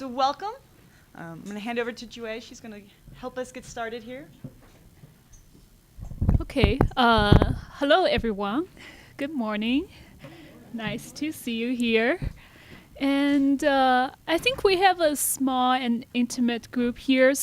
So welcome. I'm going to hand over to Jue. She's going to help us get started here. Okay. Hello, everyone. Good morning. Nice to see you here. And I think we have a small and intimate group here.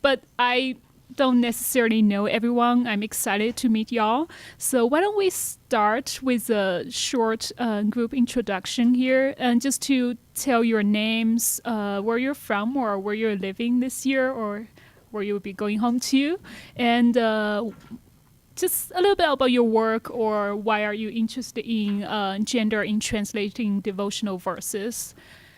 But I don't necessarily know everyone. I'm excited to meet y'all. So why don't we start with a short group introduction here, and just to tell your names, where you're from, or where you're living this year, or where you'll be going home to, and just a little bit about your work, or why are you interested in gender in translating devotional verses.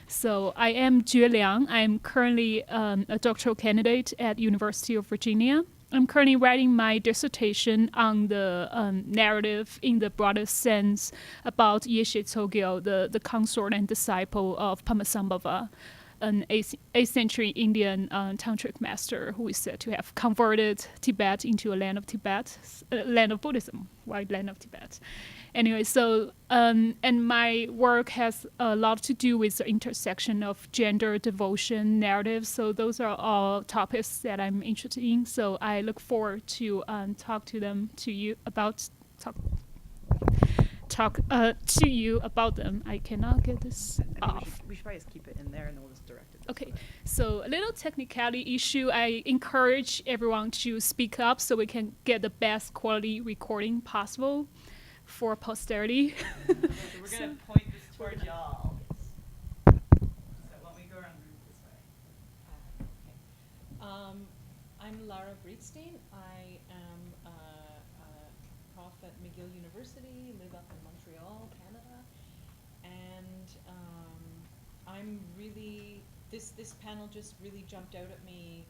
So I am Jue Liang. I'm currently a doctoral candidate at University of Virginia. I'm currently writing my dissertation on the narrative in the broadest sense about Yeshe Tsogyal, the consort and disciple of Padmasambhava, an 8th century Indian tantric master who is said to have converted Tibet into a land of Tibet, land of Buddhism, right? Land of Tibet. Anyway, so, and my work has a lot to do with the intersection of gender, devotion, narrative. So those are all topics that I'm interested in. So I look forward to talk to you about them. I cannot get this off. We should probably just keep it in there and then we'll just direct it. Okay, so a little technicality issue. I encourage everyone to speak up so we can get the best quality recording possible for posterity. So we're going to point this toward y'all. So why don't we go around the room this way? I'm Lara Breedstein. I am a prof at McGill University, live up in Montreal, Canada. And I'm really, this panel just really jumped out at me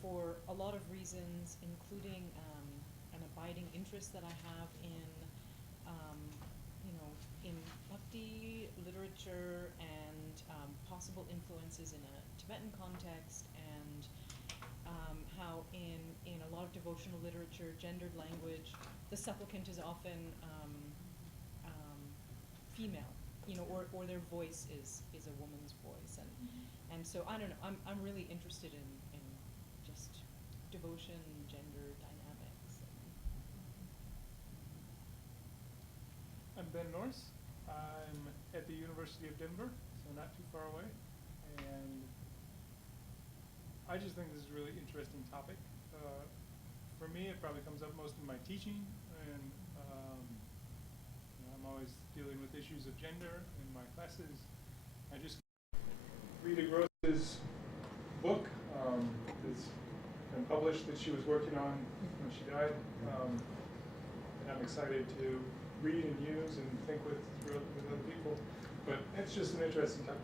for a lot of reasons, including an abiding interest that I have in in Bhakti literature and possible influences in a Tibetan context, and how in a lot of devotional literature, gendered language, the supplicant is often female, or their voice is a woman's voice, and so I don't know. I'm really interested in just devotion, gender dynamics. I'm Ben Norris. I'm at the University of Denver, so not too far away. And I just think this is a really interesting topic. For me, it probably comes up most in my teaching, and I'm always dealing with issues of gender in my classes. I just Rita Gross's book that's been published that she was working on when she died. And I'm excited to read and use and think with other people. But it's just an interesting topic.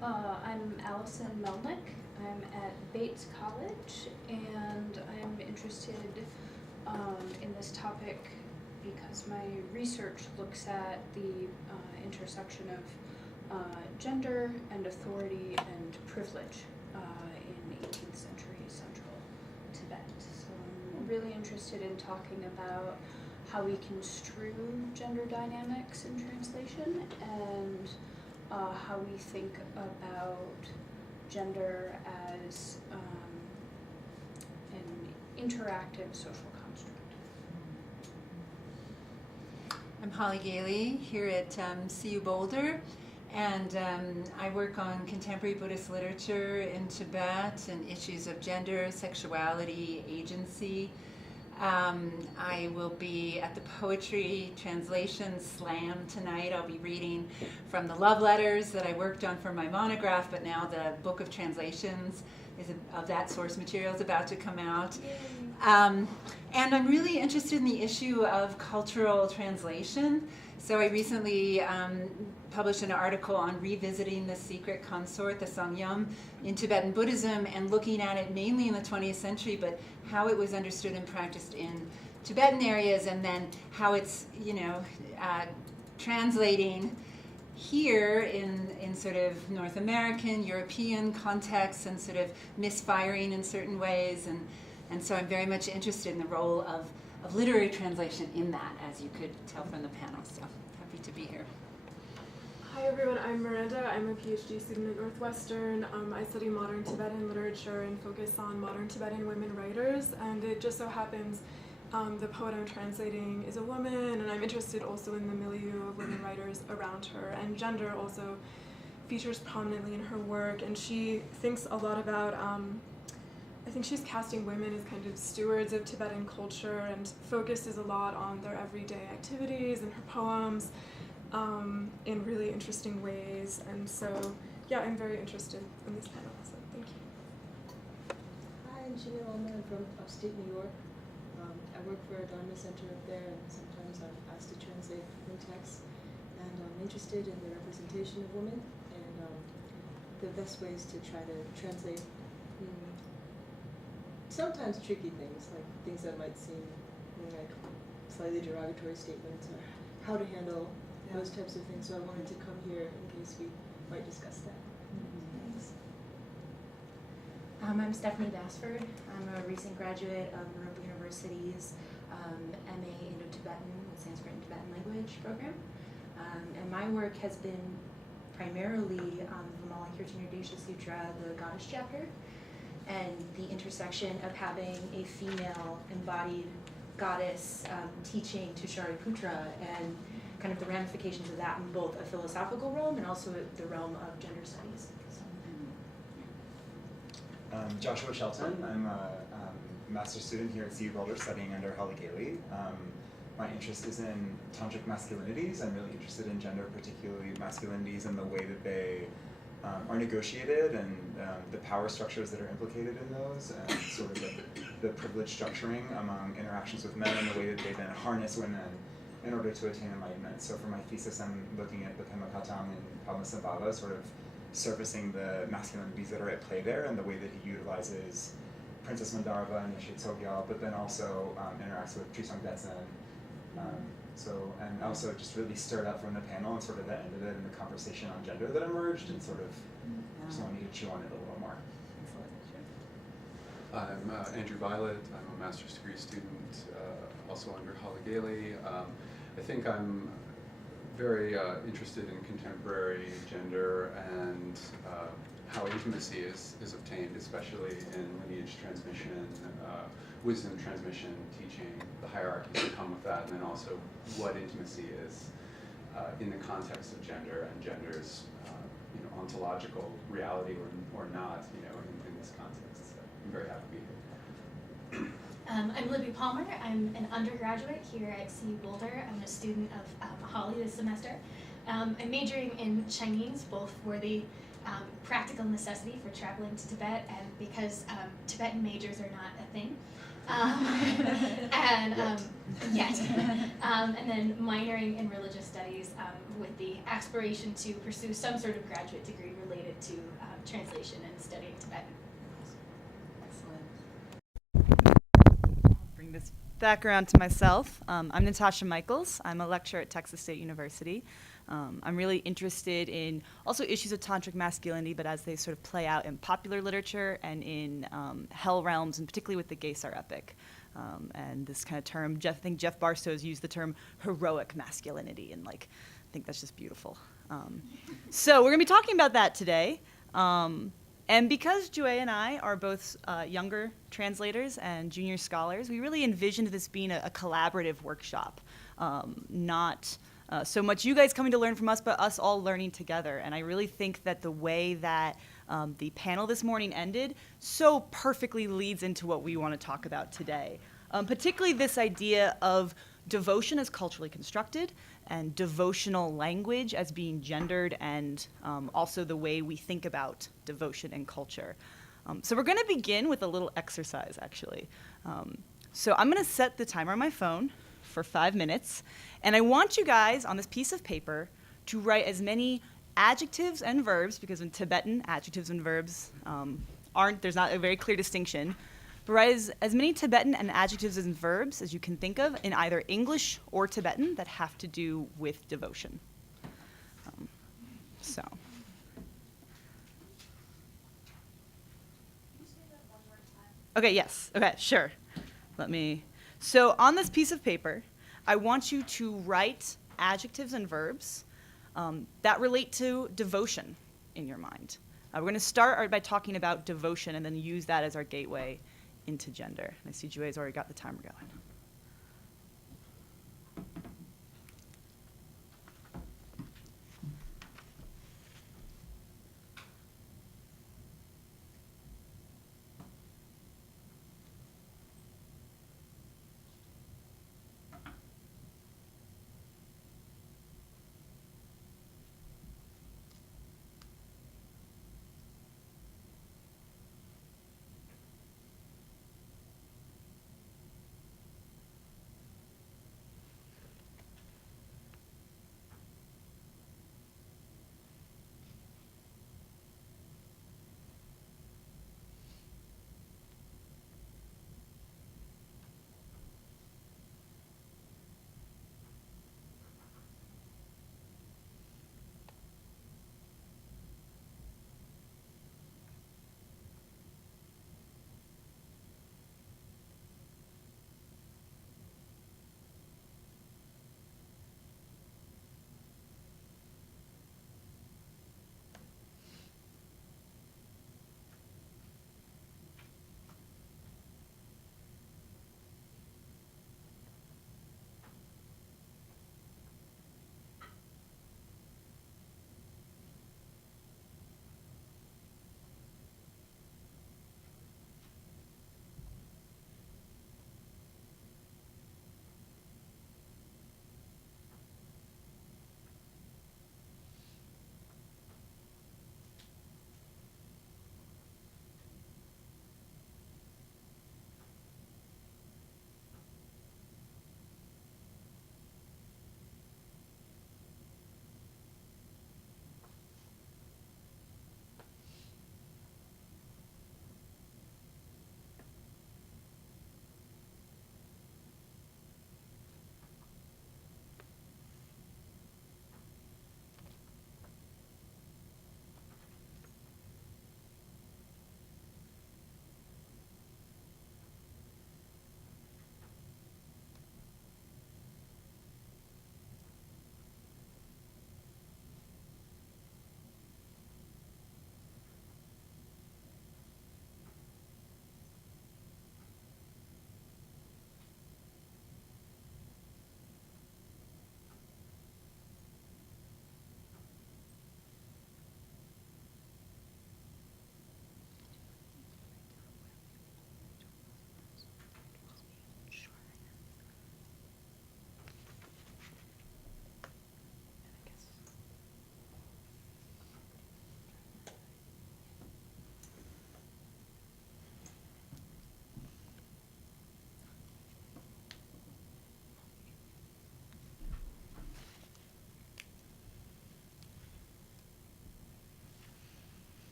I'm Allison Melnick. I'm at Bates College, and I'm interested in this topic because my research looks at the intersection of gender and authority and privilege in 18th century central Tibet. So I'm really interested in talking about how we construe gender dynamics in translation, and how we think about gender as an interactive social construct. I'm Holly Gailey here at CU Boulder, and I work on contemporary Buddhist literature in Tibet and issues of gender, sexuality, agency. I will be at the Poetry Translation Slam tonight. I'll be reading from the love letters that I worked on for my monograph, but now the book of translations of that source material is about to come out. And I'm really interested in the issue of cultural translation. So I recently published an article on revisiting the secret consort, the Sangyam, in Tibetan Buddhism, and looking at it mainly in the 20th century, but how it was understood and practiced in Tibetan areas, and then how it's, translating here in sort of North American, European contexts, and sort of misfiring in certain ways. And so I'm very much interested in the role of literary translation in that, as you could tell from the panel. So happy to be here. Hi everyone, I'm Miranda. I'm a PhD student at Northwestern. I study modern Tibetan literature and focus on modern Tibetan women writers. And it just so happens the poet I'm translating is a woman, and I'm interested also in the milieu of women writers around her. And gender also features prominently in her work. And she thinks a lot about, I think she's casting women as kind of stewards of Tibetan culture and focuses a lot on their everyday activities and her poems. In really interesting ways, and so yeah, I'm very interested in this panel, so thank you. Hi, I'm Janelle Ullman. I'm from upstate New York. I work for a Dharma center up there, and sometimes I'm asked to translate from text, and I'm interested in the representation of women and the best ways to try to translate sometimes tricky things, like things that might seem like slightly derogatory statements, or how to handle those types of things. So I wanted to come here in case we might discuss that. Thanks. I'm Stephanie Bassford. I'm a recent graduate of Maroubra University's MA Indo-Tibetan, Sanskrit and Tibetan language program. And my work has been primarily on the Vimalakirtanirudesha Sutra, the Goddess chapter, and the intersection of having a female embodied goddess teaching to Shariputra, and kind of the ramifications of that in both a philosophical realm and also the realm of gender studies. So. Joshua Shelton. I'm a master's student here at CU Boulder studying under Holly Gailey. My interest is in tantric masculinities. I'm really interested in gender, particularly masculinities, and the way that they are negotiated, and the power structures that are implicated in those, and sort of the privilege structuring among interactions with men, and the way that they then harness women in order to attain enlightenment. So for my thesis, I'm looking at Bapema Katang and Padmasambhava, sort of surfacing the masculinities that are at play there, and the way that he utilizes Princess Mandarva and Yeshe Tsogyal, but then also interacts with Trisong Detsen. And also just really stirred up from the panel, and sort of that ended it in the conversation on gender that emerged, and sort of just wanted to chew on it a little more. I'm Andrew Violet. I'm a master's degree student, also under Holly Gailey. I think I'm very interested in contemporary gender and how intimacy is obtained, especially in lineage transmission, wisdom transmission, teaching, the hierarchies that come with that, and then also what intimacy is in the context of gender and gender's ontological reality or not, in this context. So I'm very happy to be here. I'm Libby Palmer. I'm an undergraduate here at CU Boulder. I'm a student of Holly this semester. I'm majoring in Chinese, both for the practical necessity for traveling to Tibet and because Tibetan majors are not a thing. And then minoring in religious studies with the aspiration to pursue some sort of graduate degree related to translation and studying Tibetan. Bring this background to myself. I'm Natasha Mikles. I'm a lecturer at Texas State University. I'm really interested in also issues of tantric masculinity, but as they sort of play out in popular literature and in hell realms, and particularly with the Gesar epic. And this kind of term, I think Jeff Barstow's used the term heroic masculinity, and I think that's just beautiful. So we're gonna be talking about that today. And because Jue and I are both younger translators and junior scholars, we really envisioned this being a collaborative workshop, not so much you guys coming to learn from us, but us all learning together. And I really think that the way that the panel this morning ended so perfectly leads into what we want to talk about today, particularly this idea of devotion as culturally constructed, and devotional language as being gendered, and also the way we think about devotion and culture. So we're going to begin with a little exercise, actually. So I'm going to set the timer on my phone for 5 minutes, and I want you guys on this piece of paper to write as many adjectives and verbs, because in Tibetan, adjectives and verbs there's not a very clear distinction, but write as many Tibetan and adjectives and verbs as you can think of in either English or Tibetan that have to do with devotion. So. Can you say that one more time? Okay, yes. Okay, sure. So on this piece of paper, I want you to write adjectives and verbs that relate to devotion in your mind. We're going to start by talking about devotion and then use that as our gateway into gender. And I see Jue's already got the timer going.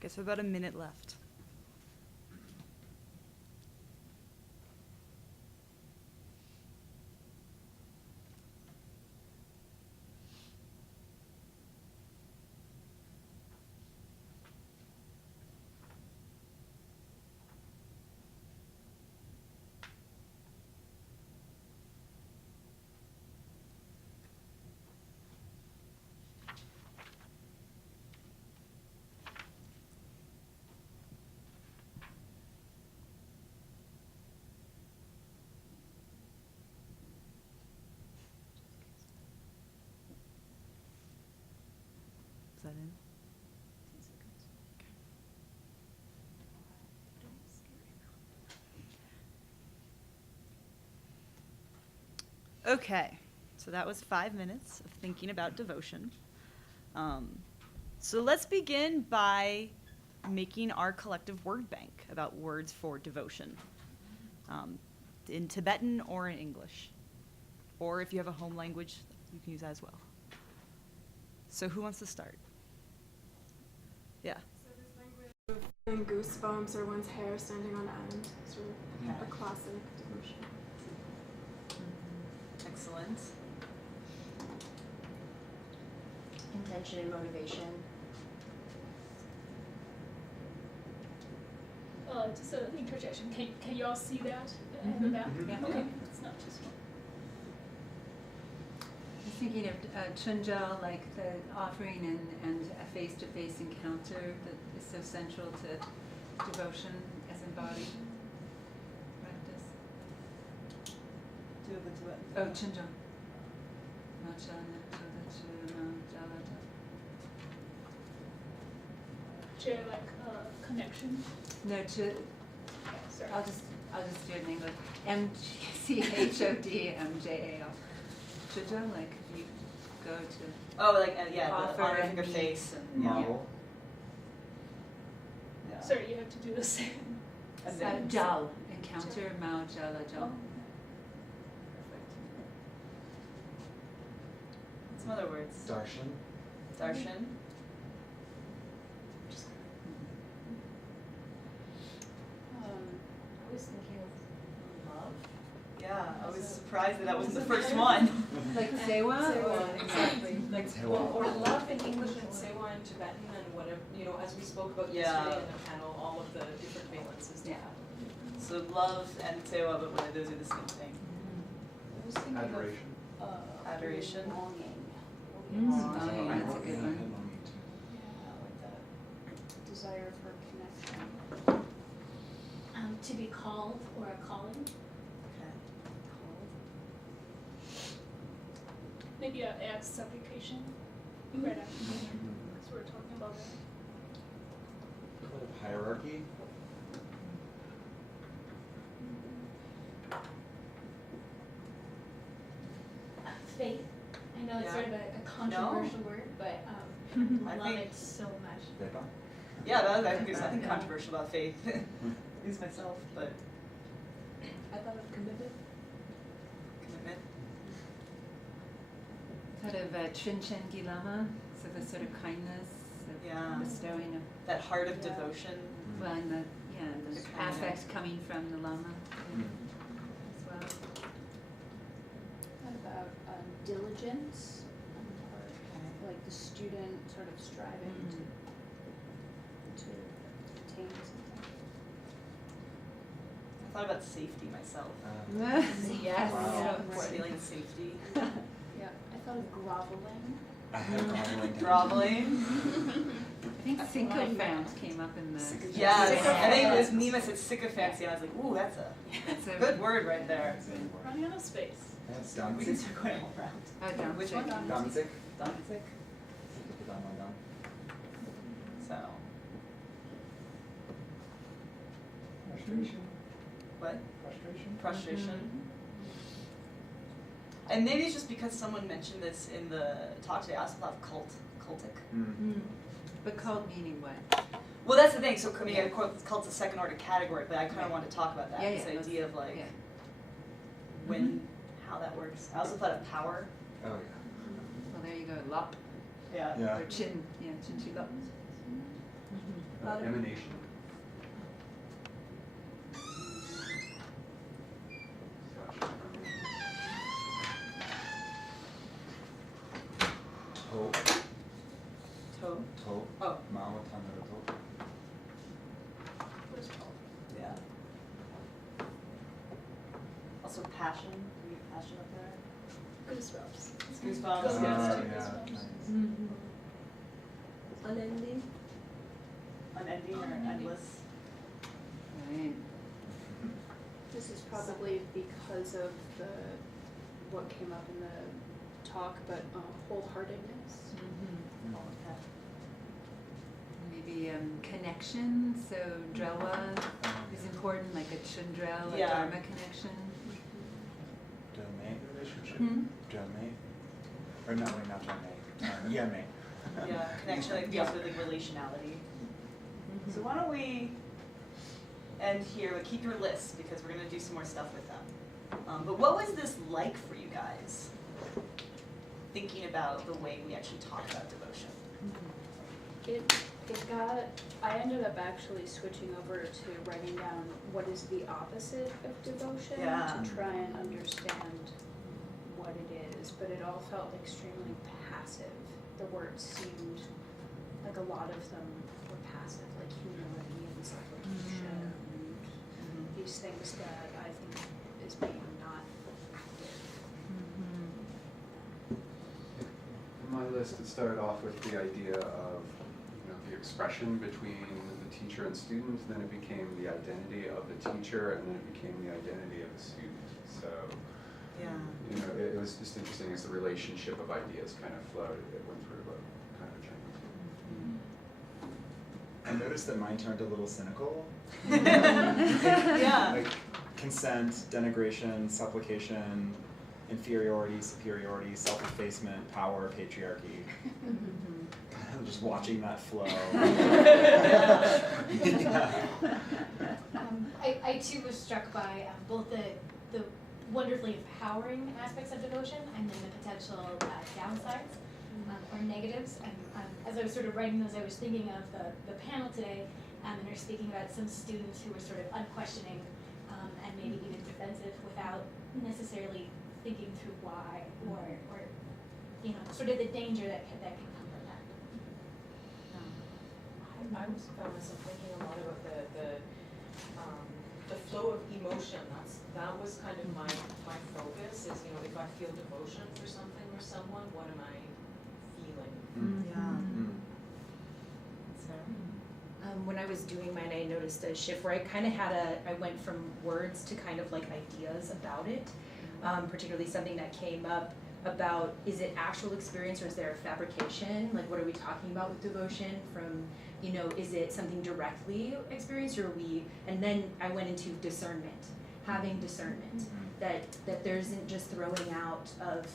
Guess about a minute left. that in. Okay, so that was 5 minutes of thinking about devotion. So let's begin by making our collective word bank about words for devotion, in Tibetan or in English. Or if you have a home language, you can use that as well. So who wants to start? Yeah. So this language of goosebumps or one's hair standing on end, sort of a classic devotion. Excellent. Intention and motivation. Just an interjection. Can you all see that in the back? Yeah. Okay, it's not too small. I was thinking of Chunjal, like the offering and a face-to-face encounter that is so central to devotion as embodied practice. Do the Tibetan. Oh, Chunjal. Share like connection. No, Sorry. I'll just do it in English. MCHODMJAL. Chunjal, like you go to. Oh, like, yeah, the Offer honor and your meet. face. And, yeah. Model. Yeah. Sorry, you have to do the same. And then- Jal, encounter, Mao, Jala, Jal. Oh. Some other words. Darshan. Darshan. I was thinking of love. Yeah, I was surprised that wasn't the first one. Like Sewa? Exactly. Like, Sewa. or love in English and Sewa in Tibetan and whatever, as we spoke about yesterday in the panel, all of the different valences to have. So love and tewa, but whether those are the same thing. I was thinking Adoration. of Adoration. longing. Oh, yeah, that's a good one. Yeah, like that desire for connection. To be called or a calling. Okay. Maybe I'll add supplication right after because we're talking about that. Hierarchy. Faith. I know it's Yeah. sort of a controversial word, but I I love think- it so much. Beba. Yeah, I think there's nothing controversial about faith. At least myself, but I thought of commitment. commitment. Sort of Trinchen Gilama, so the sort of kindness, of Yeah. bestowing of, That heart of devotion. well, and the The kind of- affect coming from the Lama Mm. as well. What about diligence, or like the student sort of striving to attain something? I thought about safety myself. Yes. Wow. More feeling safety. Yeah, I thought of groveling. I had groveling. Groveling. I think sycophant came up in the. Yes, I think it was Nima said sycophancy, and I was like, ooh, that's That's a a good word right there. Running out of space. That's We Danzig. can start going all around. Oh, down Which sick. one? Danzig. Danzig. So, Frustration. what? Frustration. Frustration. And maybe it's just because someone mentioned this in the talk today. I also thought of cultic. Mm. But cult meaning what? Well, that's the thing. So, I mean, of course, cult's a second order category, but I kind of wanted to talk about that. Yeah, This yeah, idea of like Yeah. when, how that works. I also thought of power. Oh yeah. Well, there you go, lop, Yeah. Yeah. or chin, chinchi lop. Emanation. To. Toe. To. Oh. Mao Tanara to. Where's Paul? Yeah. Also passion. Do we get passion up there? Goosebumps. Goosebumps. Goosebumps. Yeah. Goosebumps. Unending. Unending or endless. Right. This is probably because of what came up in the talk, but wholeheartedness. All of that. maybe connection. So drelwa is important, like a chundrel, Yeah. a dharma connection. Drelmate relationship? Hmm? Drelmate? Or no, wait, not drelmate. Yemate. Yeah, connection like deals with like relationality. So why don't we end here, but keep your list because we're gonna do some more stuff with them. But what was this like for you guys? Thinking about the way we actually talk about devotion. I ended up actually switching over to writing down what is the opposite of devotion Yeah. to try and understand what it is, but it all felt extremely passive. The words seemed like a lot of them were passive, like humility and supplication and these things that I think is being not active. In my list, it started off with the idea of the expression between the teacher and student, then it became the identity of the teacher, and then it became the identity of the student. So, it was just interesting as the relationship of ideas kind of flowed. It went through a kind of a journey. I noticed that mine turned a little cynical. Yeah. Like consent, denigration, supplication, inferiority, superiority, self-effacement, power, patriarchy. I'm just watching that flow. I too was struck by both the wonderfly empowering aspects of devotion and then the potential downsides or negatives. And as I was sort of writing those, I was thinking of the panel today, and they're speaking about some students who were sort of unquestioning and maybe even defensive without necessarily thinking through why or sort of the danger that can come from that. I was found myself thinking a lot about the flow of emotion. That was kind of my focus. Is if I feel devotion for something or someone, what am I feeling? When I was doing mine, I noticed a shift where I kind of I went from words to kind of like ideas about it, particularly something that came up about, is it actual experience or is there a fabrication? Like, what are we talking about with devotion? From, is it something directly experienced, or and then I went into discernment, having discernment, that there isn't just throwing out of,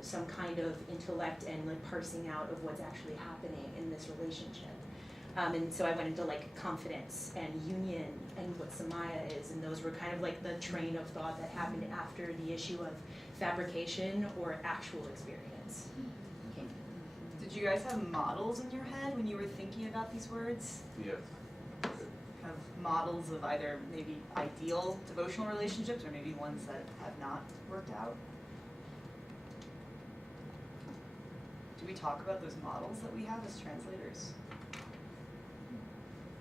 some kind of intellect and like parsing out of what's actually happening in this relationship. And so I went into like confidence and union and what Samaya is, and those were kind of like the train of thought that happened after the issue of fabrication or actual experience. Did you guys have models in your head when you were thinking about these words? Yes. Kind of models of either maybe ideal devotional relationships or maybe ones that have not worked out? Do we talk about those models that we have as translators?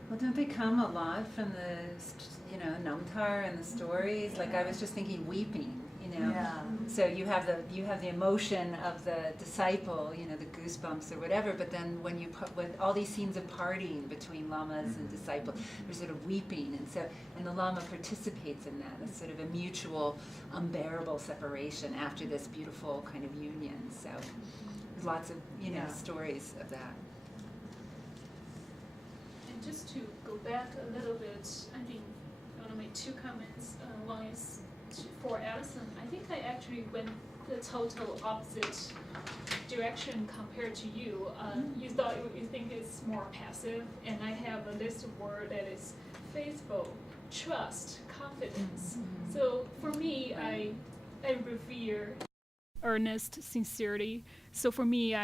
Well, don't they come a lot from the, Namtar and the stories? Like, I was just thinking weeping, Yeah. So you have the emotion of the disciple, the goosebumps or whatever, but then when all these scenes of partying between lamas and disciple, there's sort of weeping, and the lama participates in that. It's sort of a mutual, unbearable separation after this beautiful kind of union. So there's lots of, stories of that. And just to go back a little bit, I think I want to make two comments. One is for Allison. I think I actually went the total opposite direction compared to you. You think it's more passive, and I have a list of words that is faithful, trust, confidence. So for me, I revere earnest sincerity. So for me,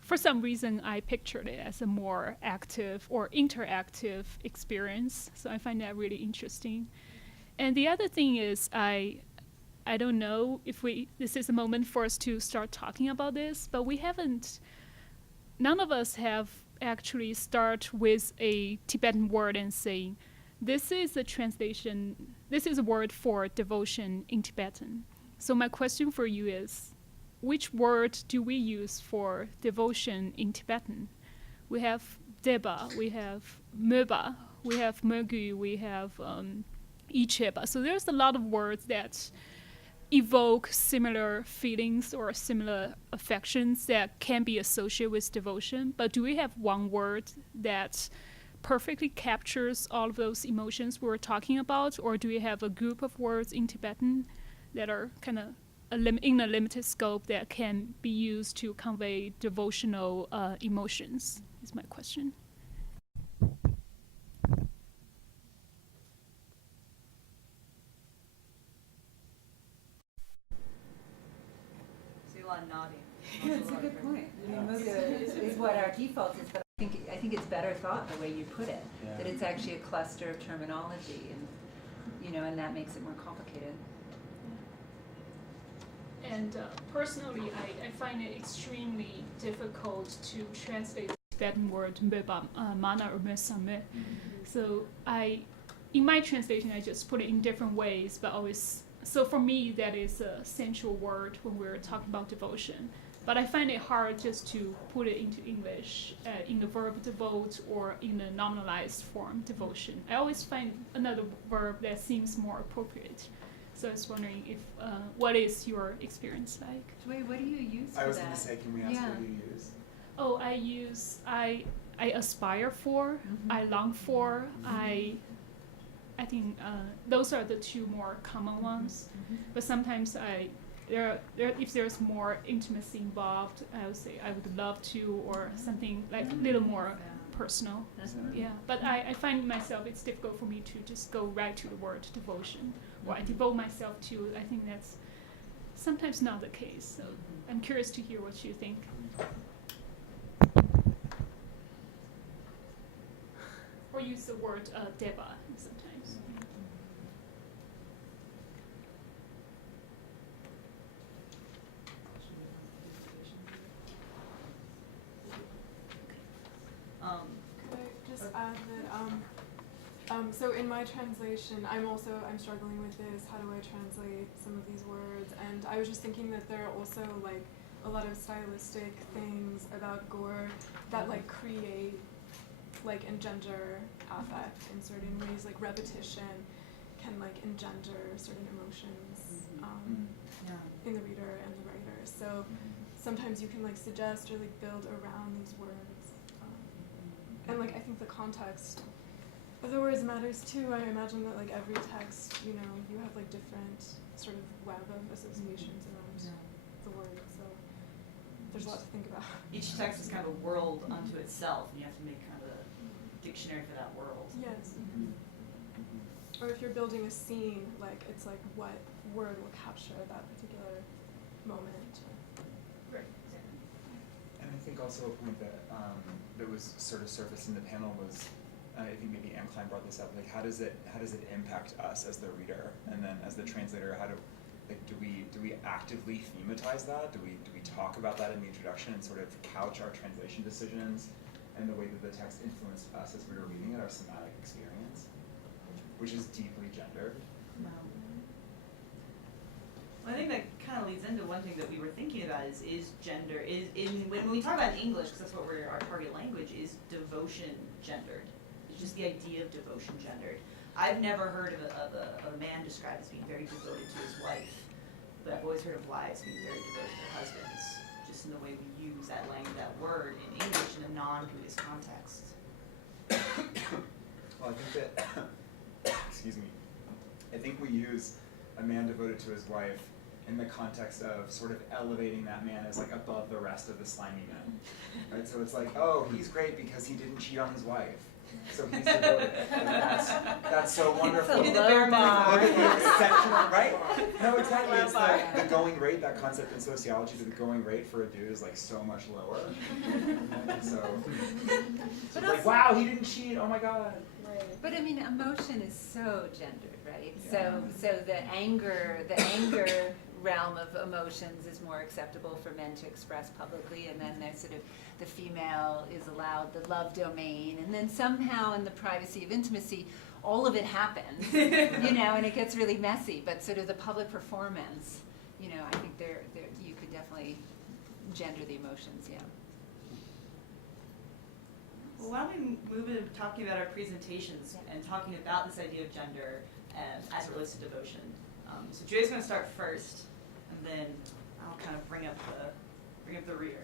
for some reason, I pictured it as a more active or interactive experience. So I find that really interesting. And the other thing is, I don't know if this is a moment for us to start talking about this, but none of us have actually start with a Tibetan word and saying, this is a word for devotion in Tibetan. So my question for you is, which word do we use for devotion in Tibetan? We have deba, we have meba, we have mergu, we have icheba. So there's a lot of words that evoke similar feelings or similar affections that can be associated with devotion. But do we have one word that perfectly captures all of those emotions we were talking about, or do we have a group of words in Tibetan that are kind of in a limited scope that can be used to convey devotional emotions? Is my question. Nodding. That's a good point. I mean, Muga is what our default is, but I think it's better thought the way you put it. Yeah. That it's actually a cluster of terminology, and and that makes it more complicated. And personally, I find it extremely difficult to translate the Tibetan word mana or mesame. So in my translation, I just put it in different ways, but always. So for me, that is a central word when we're talking about devotion. But I find it hard just to put it into English in the verb devote or in the nominalized form devotion. I always find another verb that seems more appropriate. So I was wondering if what is your experience like? Wait, what do you use for that? I was going to say, can we ask what you use? Oh, I aspire for, I long for, I think those are the two more common ones. But sometimes if there's more intimacy involved, I would say I would love to, or something like a little more personal. Yeah, but I find myself, it's difficult for me to just go right to the word devotion, or I devote myself to. I think that's sometimes not the case. So I'm curious to hear what you think. Or use the word deva sometimes. Could I just add that, so in my translation, I'm struggling with this, how do I translate some of these words, and I was just thinking that there are also like a lot of stylistic things about gore that like create, like engender affect in certain ways, like repetition can like engender certain emotions in the reader and the writer. So sometimes you can like suggest or like build around these words. And like I think the context of the words matters too. I imagine that like every text, you have like different sort of web of associations around the word. So there's a lot to think about. Each text is kind of a world unto itself, and you have to make kind of a dictionary for that world. Yes. Or if you're building a scene, like it's like what word will capture that particular moment. Right. And I think also a point that was sort of surfaced in the panel was, I think maybe Anne Klein brought this up. Like, how does it impact us as the reader, and then as the translator? Do we actively thematize that? Do we talk about that in the introduction and sort of couch our translation decisions and the way that the text influenced us as we were reading it, our somatic experience, which is deeply gendered? Well, I think that kind of leads into one thing that we were thinking about is gender. When we talk about English, because that's what our target language is, devotion gendered. It's just the idea of devotion gendered. I've never heard of a man described as being very devoted to his wife, but I've always heard of wives being very devoted to their husbands, just in the way we use that word in English in a non-Buddhist context. Well, I think that, excuse me, I think we use a man devoted to his wife in the context of sort of elevating that man as like above the rest of the slimy men, right? So it's like, oh, he's great because he didn't cheat on his wife, so he's devoted. That's so wonderful. He did the bare minimum. Look at the exceptional, right? No, exactly. It's the going rate. That concept in sociology, that the going rate for a dude is like so much lower. So it's like, wow, he didn't cheat. Oh my God. But I mean, emotion is so gendered, right? Yeah. So the anger realm of emotions is more acceptable for men to express publicly, and then there's sort of the female is allowed the love domain, and then somehow in the privacy of intimacy, all of it happens, and it gets really messy. But sort of the public performance, I think there you could definitely gender the emotions, yeah. Well, why don't we move into talking about our presentations and talking about this idea of gender as it relates to devotion. So Jue's going to start first, and then I'll kind of bring up the rear.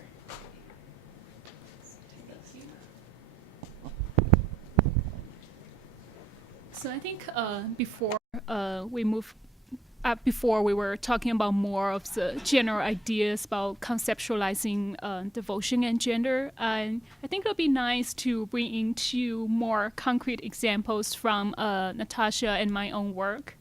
So I think before we move before we were talking about more of the general ideas about conceptualizing devotion and gender. I think it would be nice to bring in two more concrete examples from Natasha and my own work.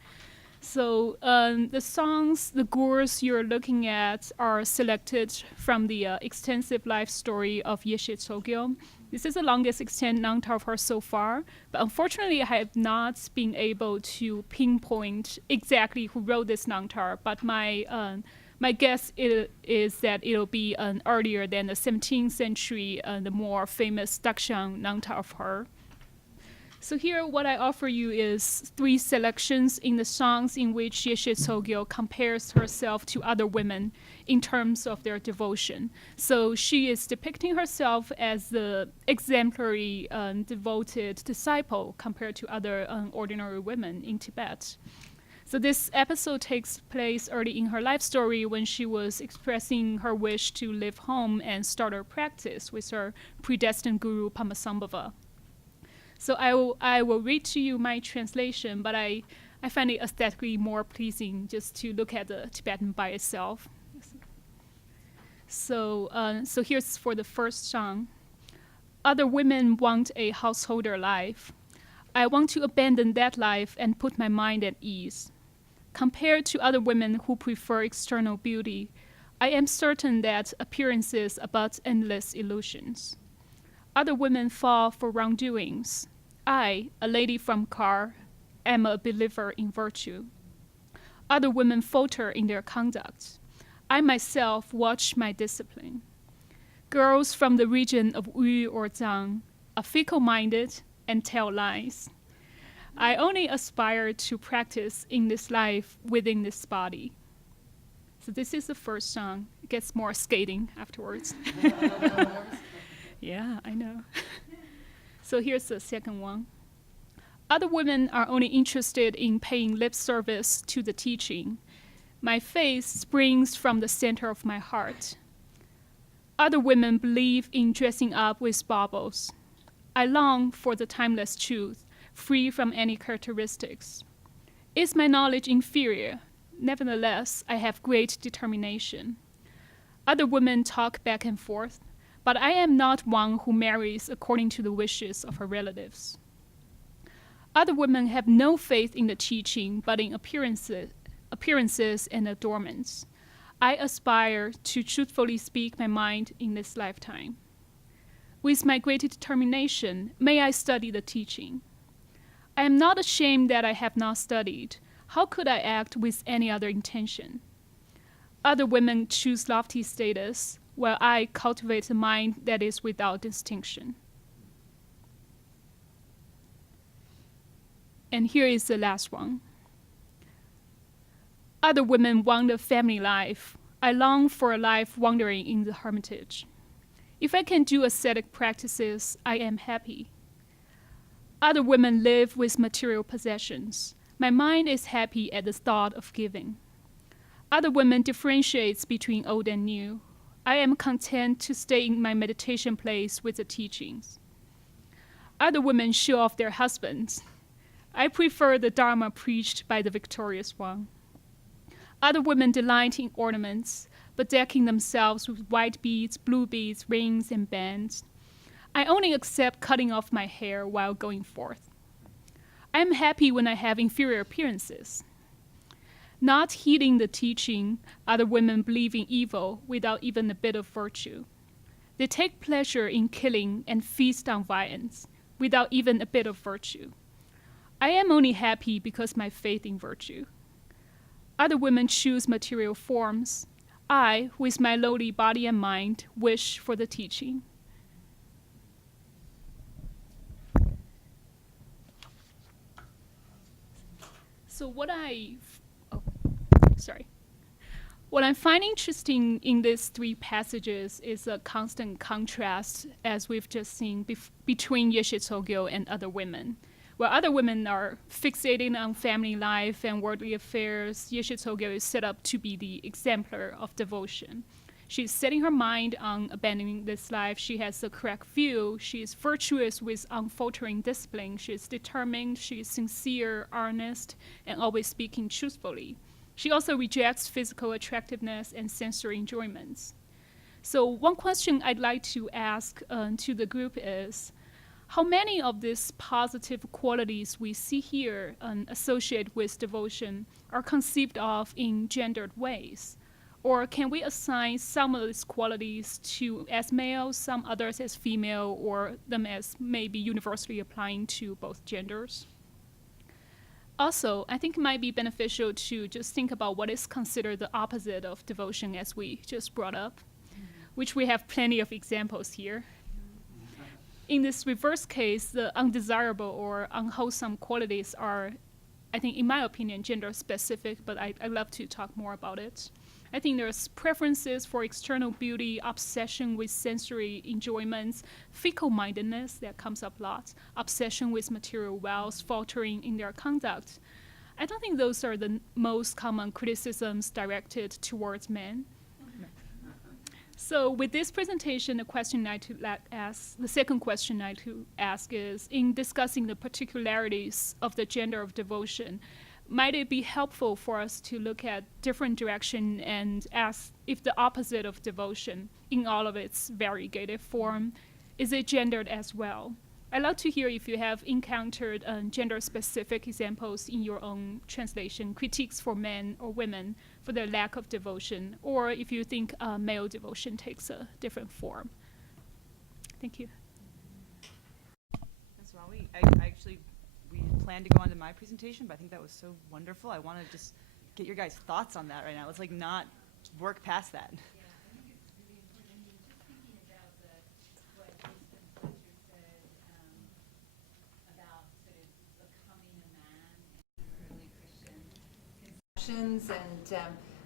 So the songs, the gurus you're looking at are selected from the extensive life story of Yeshe Tsogyo. This is the longest extant Nangtar of her so far, but unfortunately I have not been able to pinpoint exactly who wrote this Nangtar, but my guess is that it'll be earlier than the 17th century, the more famous Dakshang Nangtar of her. So here what I offer you is 3 selections in the songs in which Yeshe Tsogyo compares herself to other women in terms of their devotion. So she is depicting herself as the exemplary devoted disciple compared to other ordinary women in Tibet. So this episode takes place early in her life story when she was expressing her wish to leave home and start her practice with her predestined guru Pamasambhava. So I will read to you my translation, but I find it aesthetically more pleasing just to look at the Tibetan by itself. So here's for the first song. Other women want a householder life. I want to abandon that life and put my mind at ease. Compared to other women who prefer external beauty, I am certain that appearances are but endless illusions. Other women fall for wrongdoings. I, a lady from Kar, am a believer in virtue. Other women falter in their conduct. I myself watch my discipline. Girls from the region of Yu or Zhang are fickle-minded and tell lies. I only aspire to practice in this life within this body. So this is the first song. It gets more skating afterwards. Yeah, I know. So here's the second one. Other women are only interested in paying lip service to the teaching. My faith springs from the center of my heart. Other women believe in dressing up with baubles. I long for the timeless truth, free from any characteristics. Is my knowledge inferior? Nevertheless, I have great determination. Other women talk back and forth, but I am not one who marries according to the wishes of her relatives. Other women have no faith in the teaching, but in appearances and adornments. I aspire to truthfully speak my mind in this lifetime. With my great determination, may I study the teaching. I am not ashamed that I have not studied. How could I act with any other intention? Other women choose lofty status, while I cultivate a mind that is without distinction. And here is the last one. Other women want a family life. I long for a life wandering in the hermitage. If I can do ascetic practices, I am happy. Other women live with material possessions. My mind is happy at the thought of giving. Other women differentiate between old and new. I am content to stay in my meditation place with the teachings. Other women show off their husbands. I prefer the Dharma preached by the victorious one. Other women delight in ornaments, bedecking themselves with white beads, blue beads, rings, and bands. I only accept cutting off my hair while going forth. I am happy when I have inferior appearances. Not heeding the teaching, other women believe in evil without even a bit of virtue. They take pleasure in killing and feast on violence without even a bit of virtue. I am only happy because my faith in virtue. Other women choose material forms. I, with my lowly body and mind, wish for the teaching. So what I'm finding interesting in these 3 passages is a constant contrast, as we've just seen, between Yeshe Tsogyo and other women. While other women are fixating on family life and worldly affairs, Yeshe Tsogyal is set up to be the exemplar of devotion. She's setting her mind on abandoning this life. She has the correct view. She is virtuous with unfaltering discipline. She is determined. She is sincere, earnest, and always speaking truthfully. She also rejects physical attractiveness and sensory enjoyments. So one question I'd like to ask to the group is, how many of these positive qualities we see here associated with devotion are conceived of in gendered ways? Or can we assign some of these qualities to as male, some others as female, or them as maybe universally applying to both genders? Also, I think it might be beneficial to just think about what is considered the opposite of devotion, as we just brought up, which we have plenty of examples here. In this reverse case, the undesirable or unwholesome qualities are, I think, in my opinion, gender specific, but I'd love to talk more about it. I think there's preferences for external beauty, obsession with sensory enjoyments, fickle-mindedness that comes up a lot, obsession with material wealth, faltering in their conduct. I don't think those are the most common criticisms directed towards men. So with this presentation, the second question I'd like to ask is, in discussing the particularities of the gender of devotion, might it be helpful for us to look at different direction and ask if the opposite of devotion, in all of its variegated form, is it gendered as well? I'd love to hear if you have encountered gender-specific examples in your own translation, critiques for men or women for their lack of devotion, or if you think male devotion takes a different form. Thank you. That's wrong. We planned to go on to my presentation, but I think that was so wonderful. I want to just get your guys' thoughts on that right now. Let's not work past that. And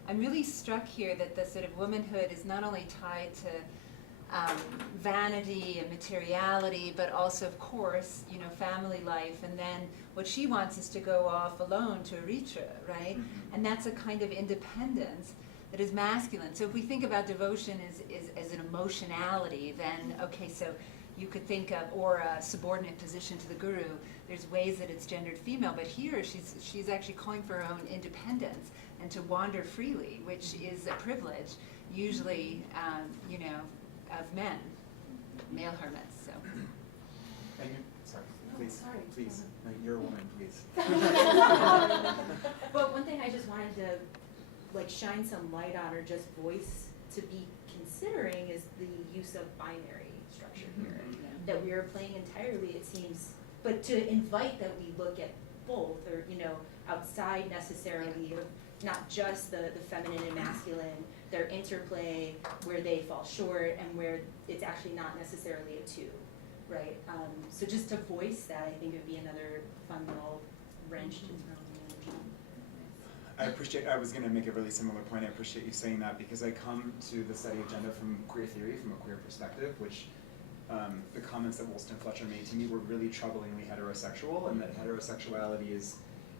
I'm really struck here that the sort of womanhood is not only tied to vanity and materiality, but also, of course, family life. And then what she wants is to go off alone to Eritrea, right? Mm-hmm. And that's a kind of independence that is masculine. So if we think about devotion as an emotionality, then, okay, so you could think of, or a subordinate position to the guru, there's ways that it's gendered female, but here she's actually calling for her own independence and to wander freely, which is a privilege, usually, of men, male hermits. So. Sorry, please, please. No, you're a woman, please. Well, one thing I just wanted to shine some light on, or just voice to be considering, is the use of binary structure here. Mm-hmm. That we are playing entirely, it seems, but to invite that we look at both, or outside necessarily of not just the feminine and masculine, their interplay, where they fall short and where it's actually not necessarily a two, right? So just to voice that, I think it would be another fun little wrench to throw in. I was going to make a really similar point. I appreciate you saying that, because I come to the study of gender from queer theory, from a queer perspective, which the comments that Wollstonecraft and Fletcher made to me were really troublingly heterosexual, and that heterosexuality is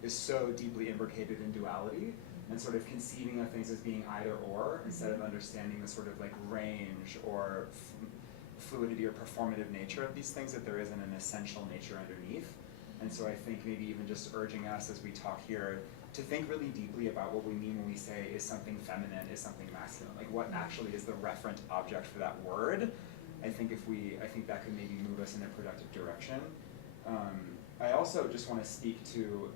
so deeply imbricated in duality, and sort of conceiving of things as being either or, instead of understanding the sort of range or fluidity or performative nature of these things, that there isn't an essential nature underneath. And so I think maybe even just urging us as we talk here to think really deeply about what we mean when we say, is something feminine, is something masculine? What actually is the referent object for that word? I think that could maybe move us in a productive direction. I also just want to speak to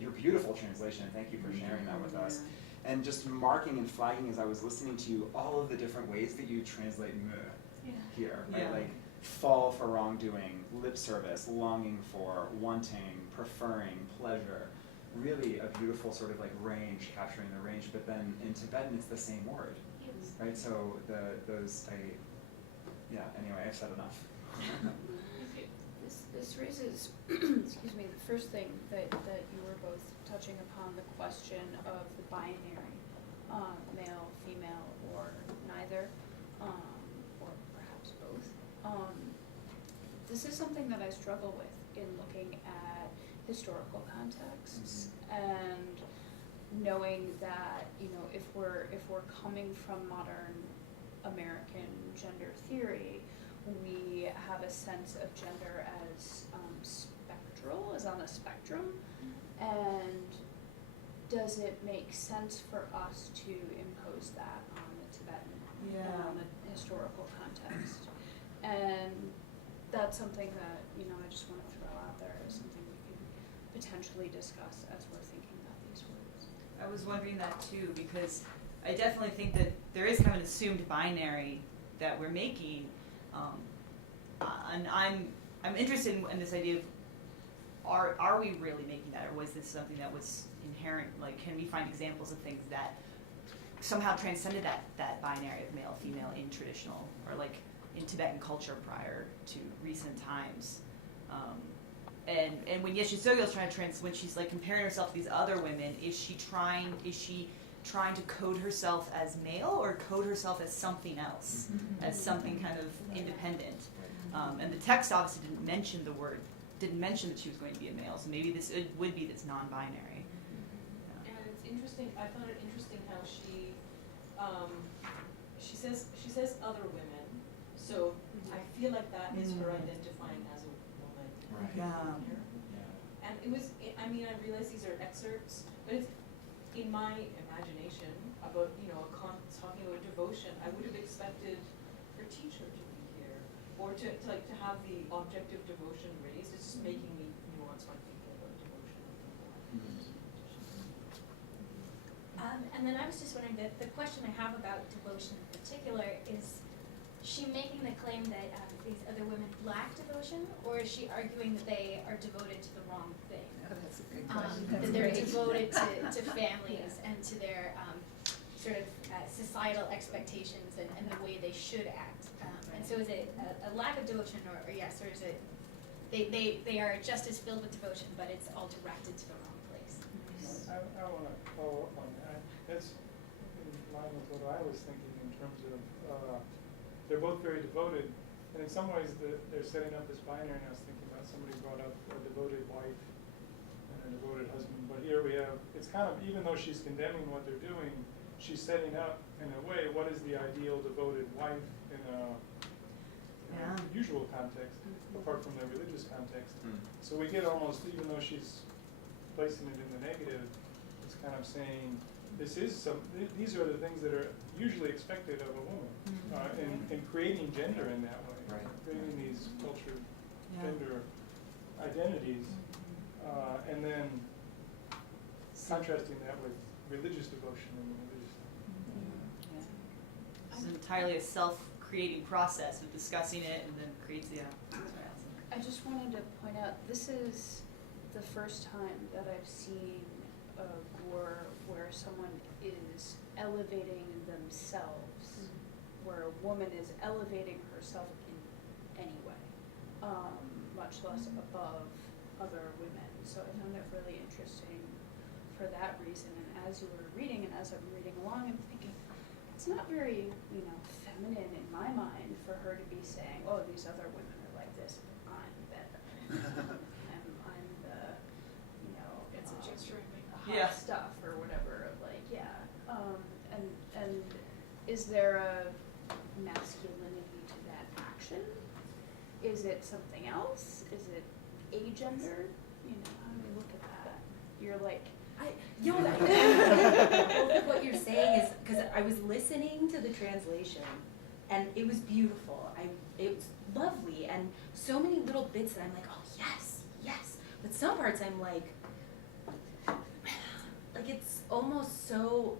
your beautiful translation, and thank you for sharing that with us. And just marking and flagging as I was listening to you all of the different ways that you translate me here, right? Yeah. Fall for wrongdoing, lip service, longing for, wanting, preferring, pleasure. Really a beautiful sort of range, capturing the range, but then in Tibetan it's the same word, right? So anyway, I've said enough. This raises, excuse me, the first thing that you were both touching upon, the question of the binary, male, female, or neither, or perhaps both. This is something that I struggle with in looking at historical contexts and knowing that, you know, if we're coming from modern American gender theory, we have a sense of gender as spectral, as on a spectrum, and does it make sense for us to impose that on the Tibetan, on the historical context? And that's something that, you know, I just want to throw out there as something we can potentially discuss as we're thinking about these words. I was wondering that too, because I definitely think that there is kind of an assumed binary that we're making, and I'm interested in this idea of are we really making that, or was this something that was inherent? Like, can we find examples of things that somehow transcended that binary of male female in traditional or like in Tibetan culture prior to recent times? And when Yeshe Tsogyal's trying to when she's like comparing herself to these other women, is she trying to code herself as male or code herself as something else, as something kind of independent? And the text obviously didn't mention that she was going to be a male, so maybe it would be this non-binary. And it's interesting. I found it interesting how she says other women. So I feel like that is her identifying as a woman. Right. Yeah. And it was. I mean, I realize these are excerpts, but it's in my imagination about talking about devotion. I would have expected her teacher to be here, or to have the object of devotion raised. It's just making me nuance my thinking about devotion. And then I was just wondering that the question I have about devotion in particular is she making the claim that these other women lack devotion, or is she arguing that they are devoted to the wrong thing? Oh, that's a good question. That they're devoted to families and to their sort of societal expectations and the way they should act. And so is it a lack of devotion, or yes, or is it they are just as filled with devotion, but it's all directed to the wrong place? I want to follow up on that. That's in line with what I was thinking in terms of they're both very devoted, and in some ways they're setting up this binary. And I was thinking about somebody brought up a devoted wife and a devoted husband, but here we have, it's kind of, even though she's condemning what they're doing, she's setting up in a way what is the ideal devoted wife in a usual context, apart from the religious context. So we get almost, even though she's placing it in the negative, it's kind of saying these are the things that are usually expected of a woman, and creating gender in that way, creating these cultured gender identities, and then contrasting that with religious devotion and religious. This is entirely a self-creating process of discussing it and then creates I just wanted to point out, this is the first time that I've seen a gore where someone is elevating themselves, where a woman is elevating herself in any way, much less above other women. So I found it really interesting for that reason. And as you were reading, and as I'm reading along, I'm thinking, it's not very, feminine in my mind for her to be saying, oh, these other women are like this, but I'm better. I'm the, It's a gesture. hot stuff or whatever of like, and is there a masculinity to that action? Is it something else? Is it a gender? How do we look at that? You're like, what you're saying is, because I was listening to the translation, and it was beautiful. It was lovely, and so many little bits that I'm like, oh yes, yes. But some parts I'm like it's almost so.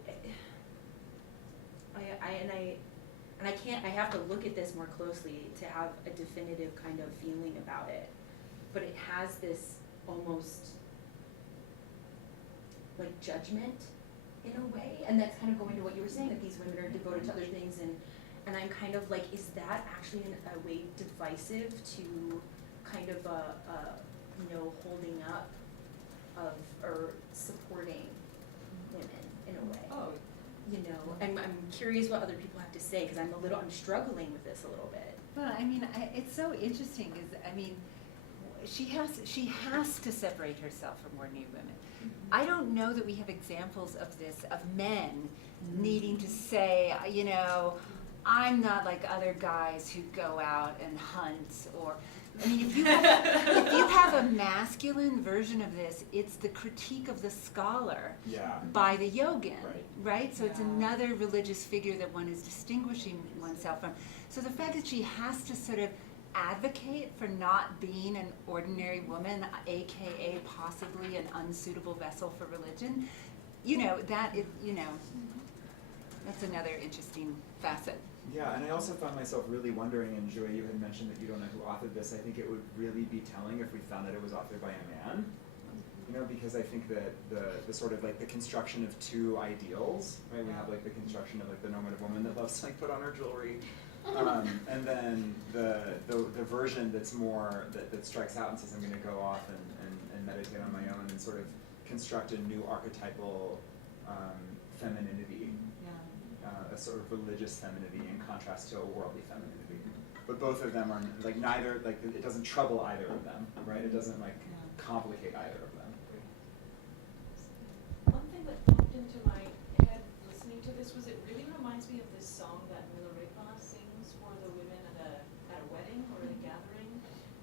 I can't. I have to look at this more closely to have a definitive kind of feeling about it. But it has this almost like judgment in a way, and that's kind of going to what you were saying, that these women are devoted to other things, and I'm kind of like, is that actually a way divisive to kind of holding up of or supporting women in a way? Oh. I'm curious what other people have to say, because I'm struggling with this a little bit. Well, it's so interesting because she has to separate herself from ordinary women. I don't know that we have examples of this, of men needing to say, you know, I'm not like other guys who go out and hunt, or, I mean, if you have a masculine version of this, it's the critique of the scholar by the yogin, right? So it's another religious figure that one is distinguishing oneself from. So the fact that she has to sort of advocate for not being an ordinary woman, aka possibly an unsuitable vessel for religion, you know, that is, you know, that's another interesting facet. Yeah, and I also found myself really wondering, and Jue, you had mentioned that you don't know who authored this. I think it would really be telling if we found that it was authored by a man. You know, because I think that the sort of like the construction of two ideals, right? We have like the construction of like the normative woman that loves to like put on her jewelry, and then the version that's more that strikes out and says I'm going to go off and meditate on my own and sort of construct a new archetypal femininity. A sort of religious femininity in contrast to a worldly femininity. But both of them are like neither, like it doesn't trouble either of them, right? It doesn't like complicate either of them. One thing that popped into my head listening to this was it really reminds me of this song that Milarepa sings for the women at a wedding or at a gathering,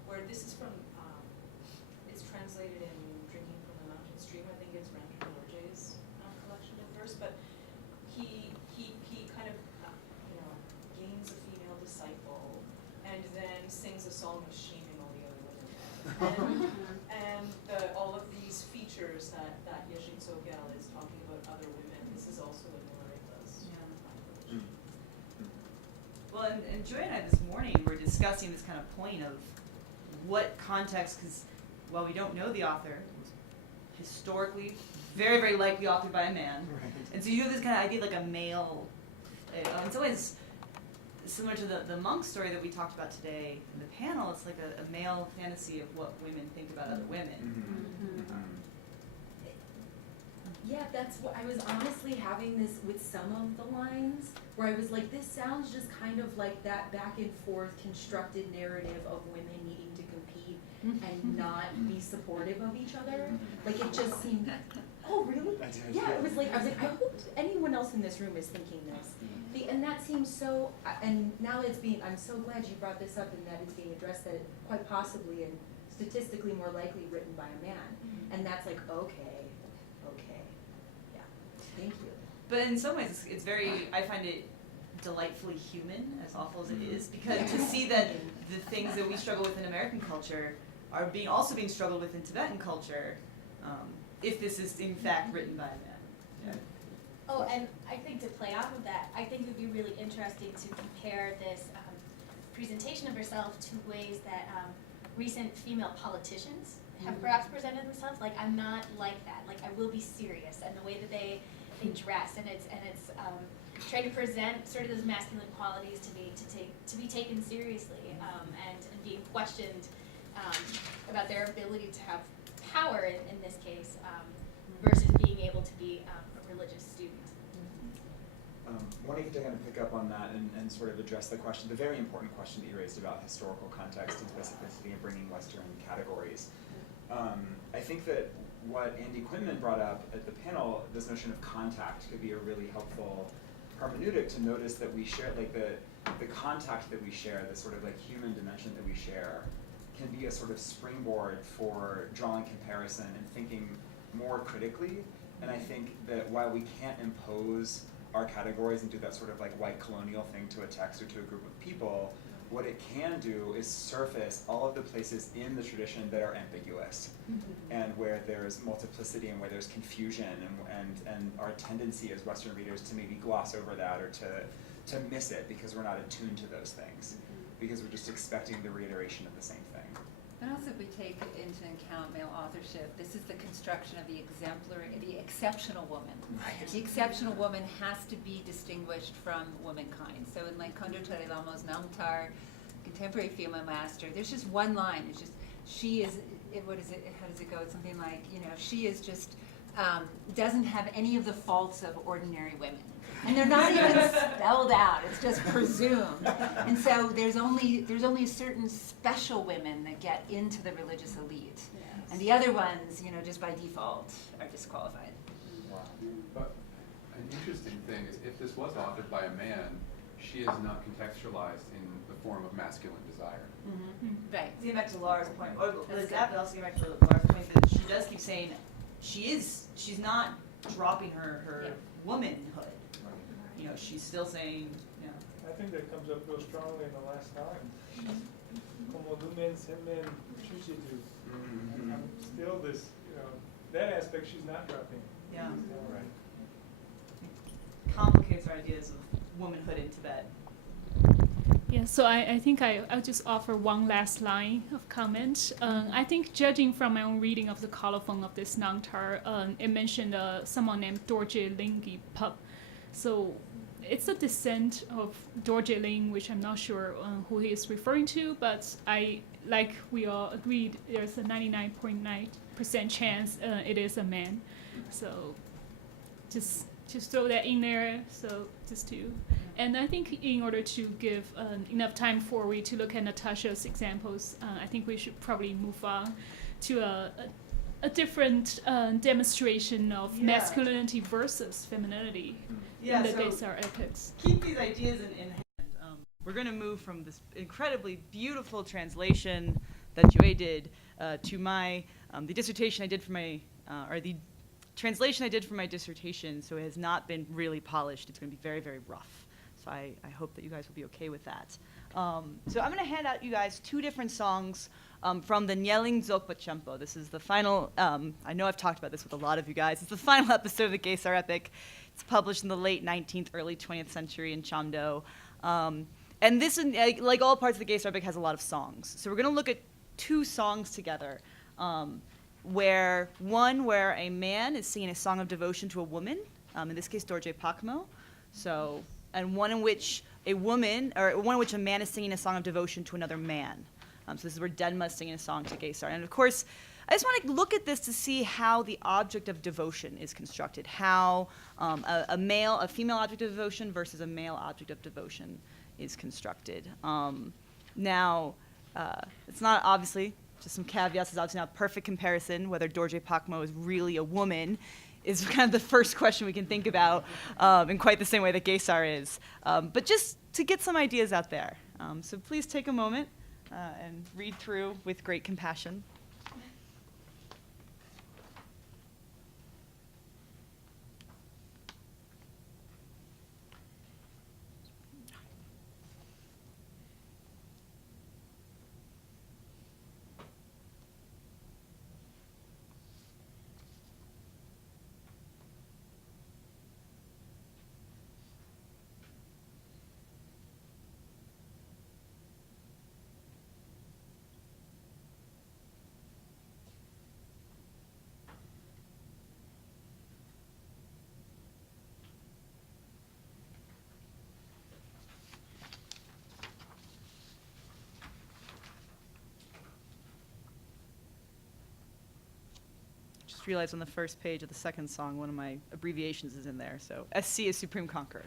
where this is from, it's translated in Drinking from the Mountain Stream. I think it's Rankin Lorje's collection of verse, but he kind of, gains a female disciple and then sings a song of shaming all the other women. And all of these features that Yeshin Sogyal is talking about other women, this is also in Milarepa's language. Well, and Joy and I this morning were discussing this kind of point of what context, because while we don't know the author, it was historically very, very likely authored by a man. Right. And so you have this kind of idea like a male, in some ways similar to the monk story that we talked about today in the panel. It's like a male fantasy of what women think about other women. Yeah, that's what I was honestly having this with some of the lines where I was like, this sounds just kind of like that back and forth constructed narrative of women needing to compete and not be supportive of each other. Like it just seemed, oh really? Yeah, it was like, I was like, I hope anyone else in this room is thinking this. And that seems so, and now it's being, I'm so glad you brought this up and that it's being addressed, that it quite possibly and statistically more likely written by a man. And that's like, okay, yeah, thank you. But in some ways, it's very, I find it delightfully human, as awful as it is, because to see that the things that we struggle with in American culture are also being struggled with in Tibetan culture, if this is in fact written by a man. Yeah. Oh, and I think to play off of that, I think it would be really interesting to compare this presentation of herself to ways that recent female politicians have perhaps presented themselves. Like, I'm not like that. Like, I will be serious, and the way that they dress, and it's trying to present sort of those masculine qualities to be taken seriously, and being questioned about their ability to have power in this case, versus being able to be a religious student. Wanting to kind of pick up on that and sort of address the question, the very important question that you raised about historical context and specificity and bringing Western categories. I think that what Andy Quinman brought up at the panel, this notion of contact, could be a really helpful hermeneutic to notice that we share, like the contact that we share, the sort of like human dimension that we share, can be a sort of springboard for drawing comparison and thinking more critically. And I think that while we can't impose our categories and do that sort of like white colonial thing to a text or to a group of people, what it can do is surface all of the places in the tradition that are ambiguous and where there's multiplicity and where there's confusion and our tendency as Western readers to maybe gloss over that or to miss it because we're not attuned to those things, because we're just expecting the reiteration of the same thing. And also, if we take into account male authorship, this is the construction of the exceptional woman. Right. The exceptional woman has to be distinguished from womankind. So in like Kondo Tarilamo's Namtar, contemporary female master, there's just one line. It's just, she is, what is it, how does it go? It's something like, she is just, doesn't have any of the faults of ordinary women. And they're not even spelled out, it's just presumed. And so there's only a certain special women that get into the religious elite. And the other ones, just by default, are disqualified. Wow. But an interesting thing is if this was authored by a man, she is not contextualized in the form of masculine desire. Right. Getting back to Laura's point, or That's Liz, good. also getting back to Laura's point, that she does keep saying she's not dropping her womanhood. She's still saying, I think that comes up real strongly in the last line. Como lumen semen chuchitu. I'm still this, that aspect she's not dropping. Yeah. She's still right. complicates our ideas of womanhood in Tibet. Yeah, so I think I'll just offer one last line of comment. I think judging from my own reading of the colophon of this Nangtar, it mentioned someone named Dorje Lingi Pup. So it's a descent of Dorje Ling, which I'm not sure who he is referring to, but like we all agreed, there's a 99.9% chance it is a man. So just throw that in there. So just to, and I think in order to give enough time for we to look at Natasha's examples, I think we should probably move on to a different demonstration of masculinity versus femininity in the Desar epics. Keep these ideas in hand. We're going to move from this incredibly beautiful translation that Jue did to my the dissertation I did for my or the translation I did for my dissertation. So it has not been really polished. It's going to be very, very rough. So I hope that you guys will be okay with that. So I'm going to hand out you guys two different songs from the Nyeling Dzogpa Chempo. This is the final, I know I've talked about this with a lot of you guys. It's the final episode of the Gesar epic. It's published in the late 19th, early 20th century in Chamdo. And this, like all parts of the Gesar epic, has a lot of songs. So we're going to look at two songs together, where a man is singing a song of devotion to a woman, in this case Dorje Pakmo. So, and one in which a man is singing a song of devotion to another man. So this is where Denma is singing a song to Gesar. And of course, I just want to look at this to see how the object of devotion is constructed, how a female object of devotion versus a male object of devotion is constructed. Now, it's not obviously, just some caveats, it's obviously not a perfect comparison. Whether Dorje Pakmo is really a woman is kind of the first question we can think about in quite the same way that Gesar is. But just to get some ideas out there. So please take a moment and read through with great compassion. Just realized on the first page of the second song, one of my abbreviations is in there. So SC is Supreme Conqueror.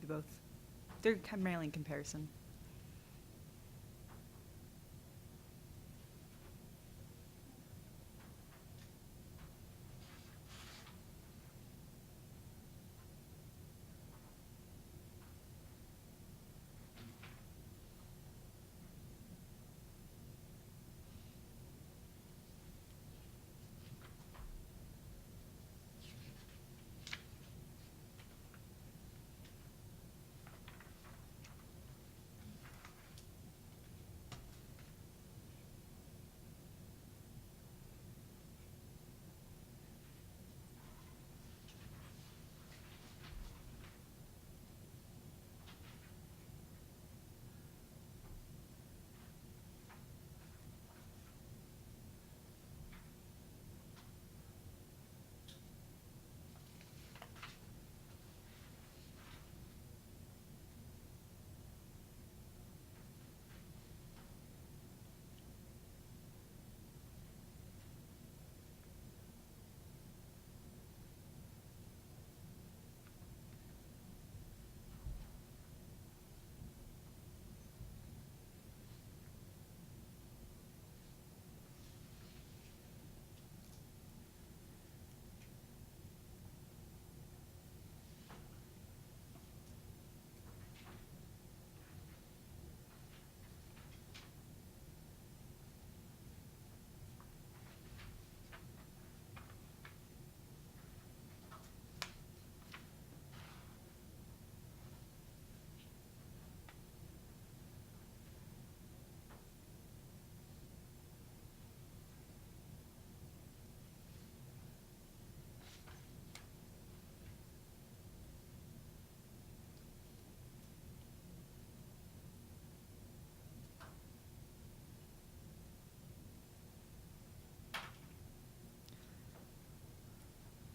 be both. They're primarily in comparison.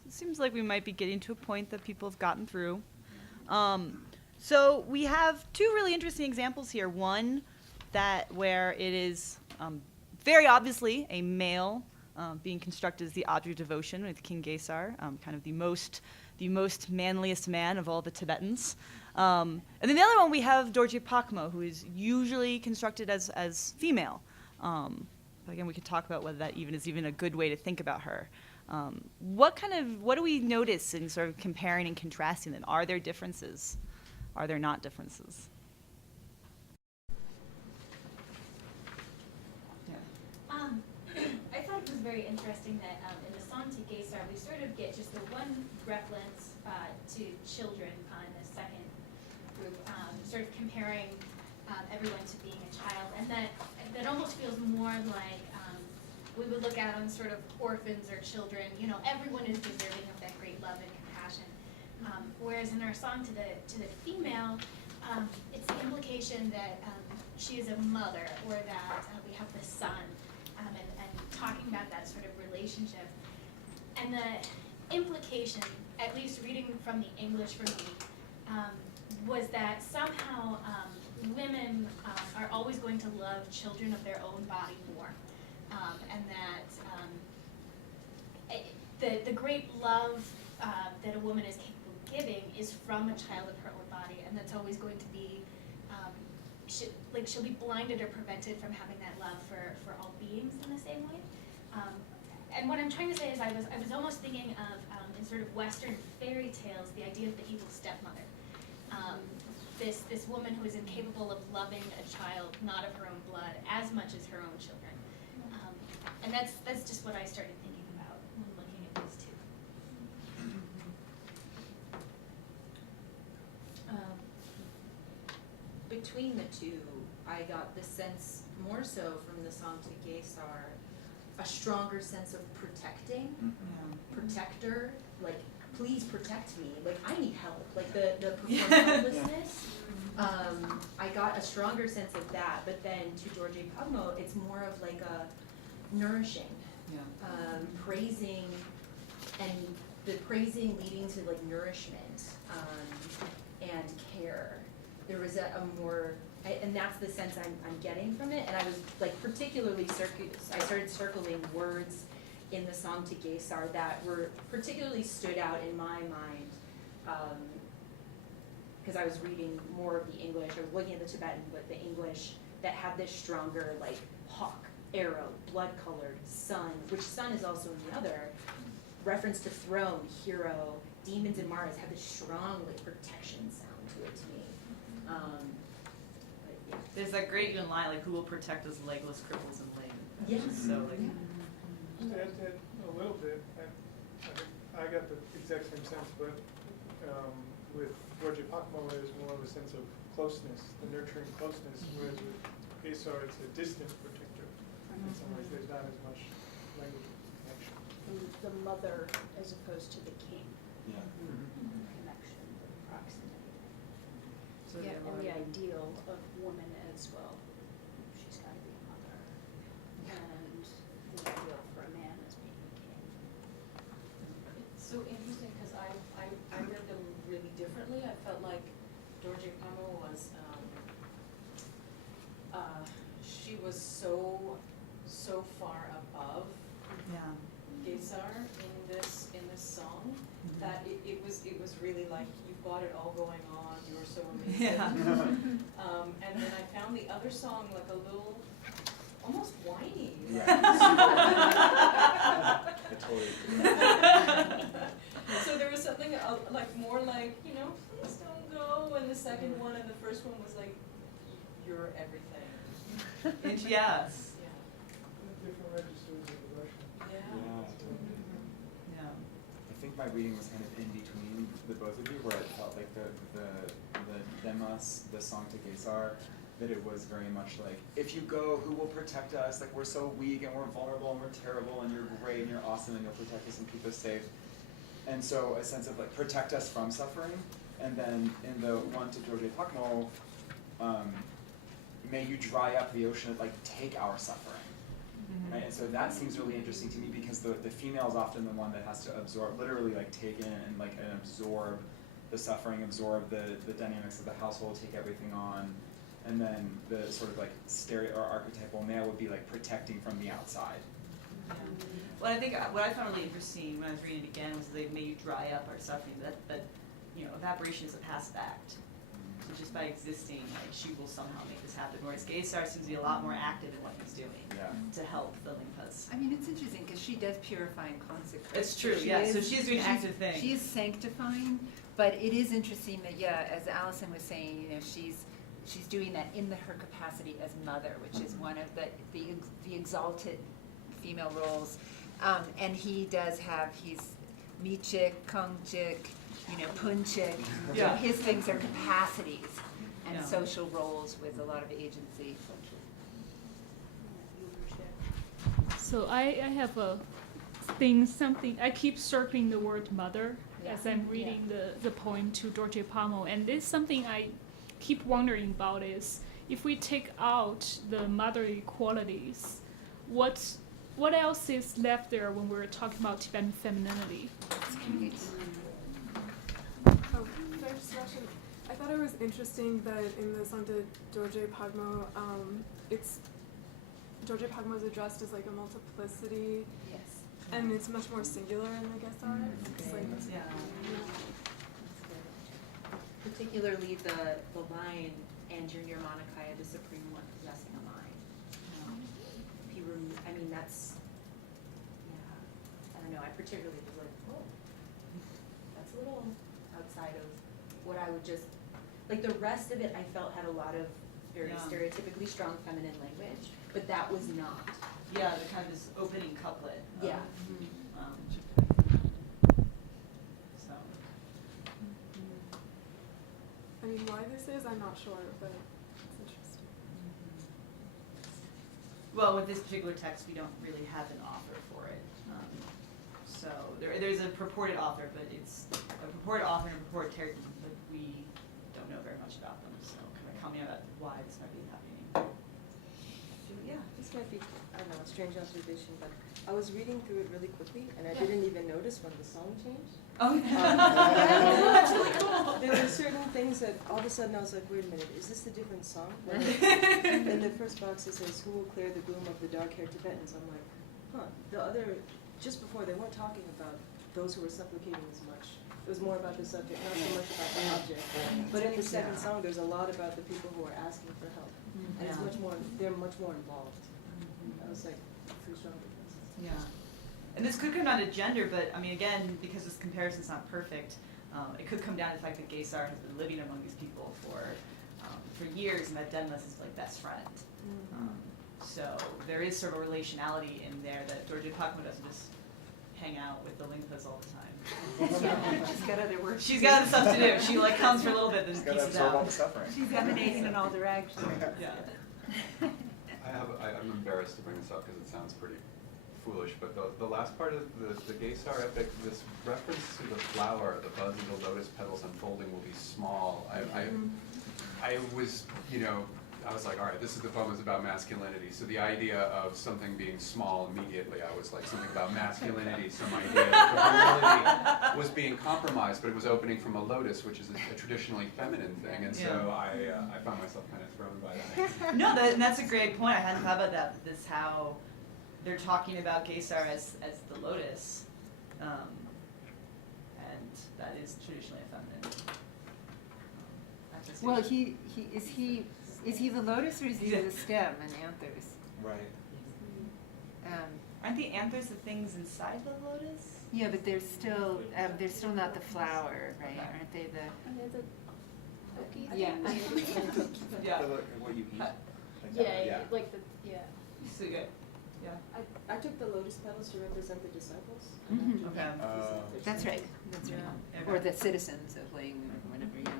It seems like we might be getting to a point that people have gotten through. So we have two really interesting examples here. One that where it is very obviously a male being constructed as the object of devotion with King Gesar, kind of the most manliest man of all the Tibetans. And then the other one we have Dorje Pakmo, who is usually constructed as female. But again, we could talk about whether that is even a good way to think about her. What do we notice in sort of comparing and contrasting them? Are there differences? Are there not differences? I thought it was very interesting that in the song to Gesar, we sort of get just the one reference to children in the second group, sort of comparing everyone to being a child, and that almost feels more like we would look at on sort of orphans or children. You know, everyone is deserving of that great love and compassion. Whereas in our song to the female, it's the implication that she is a mother, or that we have the son, and talking about that sort of relationship. And the implication, at least reading from the English for me, was that somehow women are always going to love children of their own body more. And that the great love that a woman is capable of giving is from a child of her own body, and that's always going to be, she'll be blinded or prevented from having that love for all beings in the same way. And what I'm trying to say is I was almost thinking of, in sort of Western fairy tales, the idea of the evil stepmother. This woman who is incapable of loving a child not of her own blood as much as her own children. And that's just what I started thinking about when looking at these two. Between the two, I got the sense, more so from the song to Gesar, a stronger sense of protecting, protector, like, please protect me, like, I need help, like the performance helplessness. I got a stronger sense of that, but then to Dorje Pakmo, it's more of like a nourishing, praising, and the praising leading to like nourishment and care. There was a more, and that's the sense I'm getting from it. And I was like particularly I started circling words in the song to Gesar that were particularly stood out in my mind. because I was reading more of the English. I was looking at the Tibetan, but the English that had this stronger, like, hawk, arrow, blood-colored, sun, which sun is also in the other, reference to throne, hero, demons and Maras had this strong, like, protection sound to it to me. But yeah. There's that great even line, like, who will protect us legless cripples and lame? Yeah. So, like, Just to add to that a little bit, I got the exact same sense, but with Dorje Pakmo, there's more of a sense of closeness, the nurturing closeness, whereas with Gesar, it's a distant protector. In some ways, there's not as much language connection. The mother as opposed to the king. Yeah. Connection, the proximity. so Yeah, they're and the like- ideal of woman as well. She's got to be a mother. And the ideal for a man is being a king. It's so interesting because I read them really differently. I felt like Dorje Pamo was, she was so far above yeah. Gesar in this song that it was really like you've got it all going on. You were so amazing. Yeah. And then I found the other song like a little almost whiny. Yeah. I totally agree. So there was something like more like, you know, please don't go, and the second one and the first one was like, you're everything. And yes. Yeah. Different registers of emotion. Yeah. Yeah. I think my reading was kind of in between the both of you, where I felt like the Demas, the song to Gesar, that it was very much like, if you go, who will protect us? Like, we're so weak and we're vulnerable and we're terrible and you're great and you're awesome and you'll protect us and keep us safe. And so a sense of like, protect us from suffering. And then in the one to Dorje Pakmo, may you dry up the ocean, like take our suffering. Right? And so that seems really interesting to me because the female is often the one that has to absorb, literally like take in and absorb the suffering, absorb the dynamics of the household, take everything on. And then the sort of like stereo or archetypal male would be like protecting from the outside. Well, I think what I found really interesting when I was reading it again was like, may you dry up our suffering. That you know, evaporation is a passive act. So just by existing, like, she will somehow make this happen. Whereas Gesar seems to be a lot more active in what he's doing to help the Limpas. I mean, it's interesting because she does purify and consecrate. It's true, So yeah. So she's doing active things. She is sanctifying, but it is interesting that, yeah, as Allison was saying, you know, she's doing that in her capacity as mother, which is one of the exalted female roles. And he does have, he's Michik, Kongchik, you know, Punchik. Yeah. His things are capacities and Yeah. social roles with a lot of agency. So I have a thing, something, I keep circling the word mother as I'm reading the poem to Dorje Pamo. And this is something I keep wondering about is, if we take out the motherly qualities, what else is left there when we're talking about Tibetan femininity? Oh, can I just mention, I thought it was interesting that in the song to Dorje Pakmo, Dorje Pakmo is addressed as like a multiplicity, and it's much more singular in the Gesar. It's like, Particularly the line, and you're near Manakaya, the supreme one possessing a mind. If you I mean, that's, I don't know, I particularly was like, oh, that's a little outside of what I would just, like the rest of it I felt had a lot of very stereotypically strong feminine language, but that was not. Yeah, the kind of this opening couplet. Yeah. So. I mean, why this is, I'm not sure, but it's interesting. Well, with this particular text, we don't really have an author for it. So there's a purported author, but it's a purported author and a purported text, but we don't know very much about them. So can I comment about why this might be happening? Yeah, this might be, I don't know, a strange observation, but I was reading through it really quickly, and I didn't even notice when the song changed. Oh, that's really cool. There were certain things that all of a sudden I was like, wait a minute, is this a different song? Like, in the first box it says, who will clear the gloom of the dark-haired Tibetans? I'm like, huh. The other, just before, they weren't talking about those who were supplicating as much It was more about the subject, not so much about the object. But in the second song, there's a lot about the people who are asking for help, and it's much more. They're much more involved. I was like, three strong differences. Yeah. And this could come down to gender, but I mean, again, because this comparison's not perfect, it could come down to the fact that Gesar has been living among these people for years, and that Denmas is like best friend. So there is sort of a relationality in there that Dorje Pakma doesn't just hang out with the Lingpas all the time. She's got other work. She's got other stuff to do. She like comes for a little bit, then She's got to pieces absorb all out. the suffering. She's emanating in all directions. Yeah. I'm embarrassed to bring this up because it sounds pretty foolish, but the last part of the Gesar epic, this reference to the flower, the buzz of the lotus petals unfolding will be small. I was, I was like, all right, this is the poem that's about masculinity. So the idea of something being small immediately, I was like, something about masculinity, some idea of virility was being compromised, but it was opening from a lotus, which is a traditionally feminine thing. And so I found myself kind of thrown by that. No, that's a great point. I hadn't thought about that. This how they're talking about Gesar as the lotus, and that is traditionally a feminine. Well, is he the lotus or is he the stem and anthers? Right. Aren't the anthers the things inside the lotus? Yeah, but they're still not the flower, right? Aren't they the? Yeah. Yeah. What you eat. Like like the So good. Yeah. I took the lotus petals to represent the disciples. Mhm. Okay. That's right. That's right. Yeah. Or the citizens of Ling or whatever. Yeah.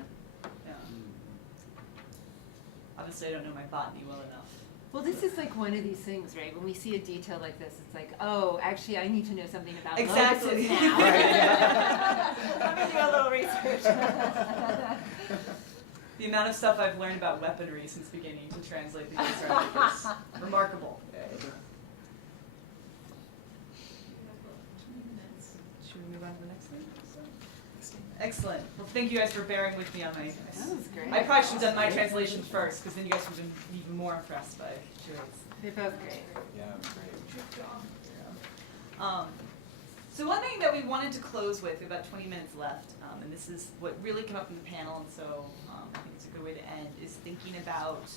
Obviously, I don't know my botany well enough. Well, this is like one of these things, right? When we see a detail like this, it's like, oh, actually, I need to know something about Exactly. lotuses now. Let me do a little research. The amount of stuff I've learned about weaponry since beginning to translate the Gesar is remarkable. Should we move on to the next thing? Excellent. Well, thank you guys for bearing with me on my. That was great. I probably should have done my translation first, because then you guys would have been even more impressed by Jue's. They're both great. Yeah, great. So one thing that we wanted to close with, we have about 20 minutes left, and this is what really came up in the panel, and so I think it's a good way to end, is thinking about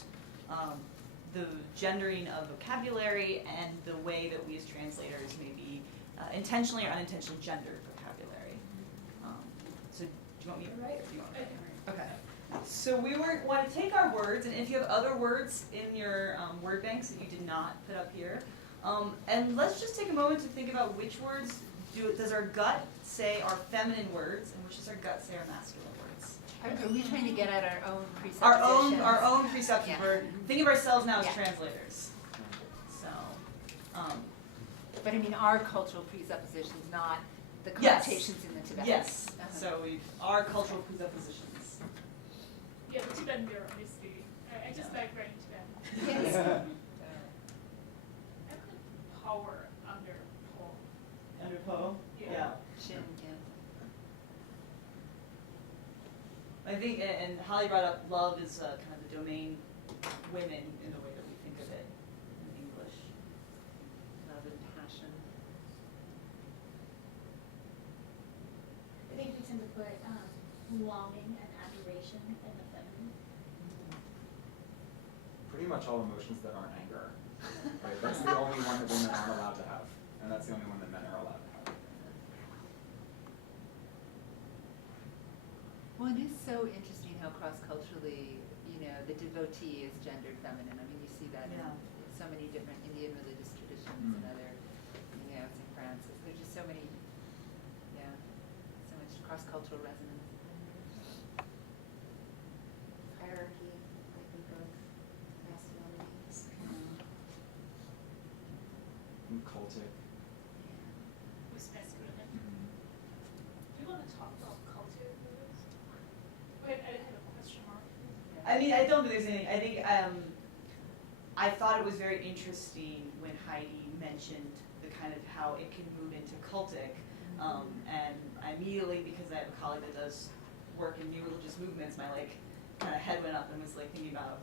the gendering of vocabulary and the way that we as translators maybe intentionally or unintentionally gender vocabulary. So do you want me to write or do you want me to write? Okay. So we want to take our words, and if you have other words in your word banks that you did not put up here, and let's just take a moment to think about which words does our gut say are feminine words, and which does our gut say are masculine words. Are we trying to get at our own presuppositions? Our own perception. Yeah. We're thinking of ourselves now as Yeah. translators. So. But I mean, our cultural presuppositions, not the Yes. connotations in the Tibetan. Yes. Uh-huh. So our cultural presuppositions. Yeah, the Tibetan mirror, obviously. I just like writing Tibetan. Yes. I put power under Paul. Under Poe? Yeah. Shin, yeah. I think, and Holly brought up love is kind of the domain women in the way that we think of it in English. Love and passion. I think we tend to put longing and adoration in the feminine. Pretty much all emotions that aren't anger. Right? That's the only one that women aren't allowed to have, and that's the only one that men are allowed to have. Well, it is so interesting how cross-culturally, the devotee is gendered feminine. I mean, you see that in so many different Indian religious traditions and other, St. Francis. There's just so many, so much cross-cultural resonance. Hierarchy, I think, of masculinities. And cultic. With masculine. Do you want to talk about culture? Wait, I had a question mark. I mean, I don't think there's anything. I think I thought it was very interesting when Heidi mentioned the kind of how it can move into cultic, and I immediately, because I have a colleague that does work in new religious movements, my kind of head went up and was thinking about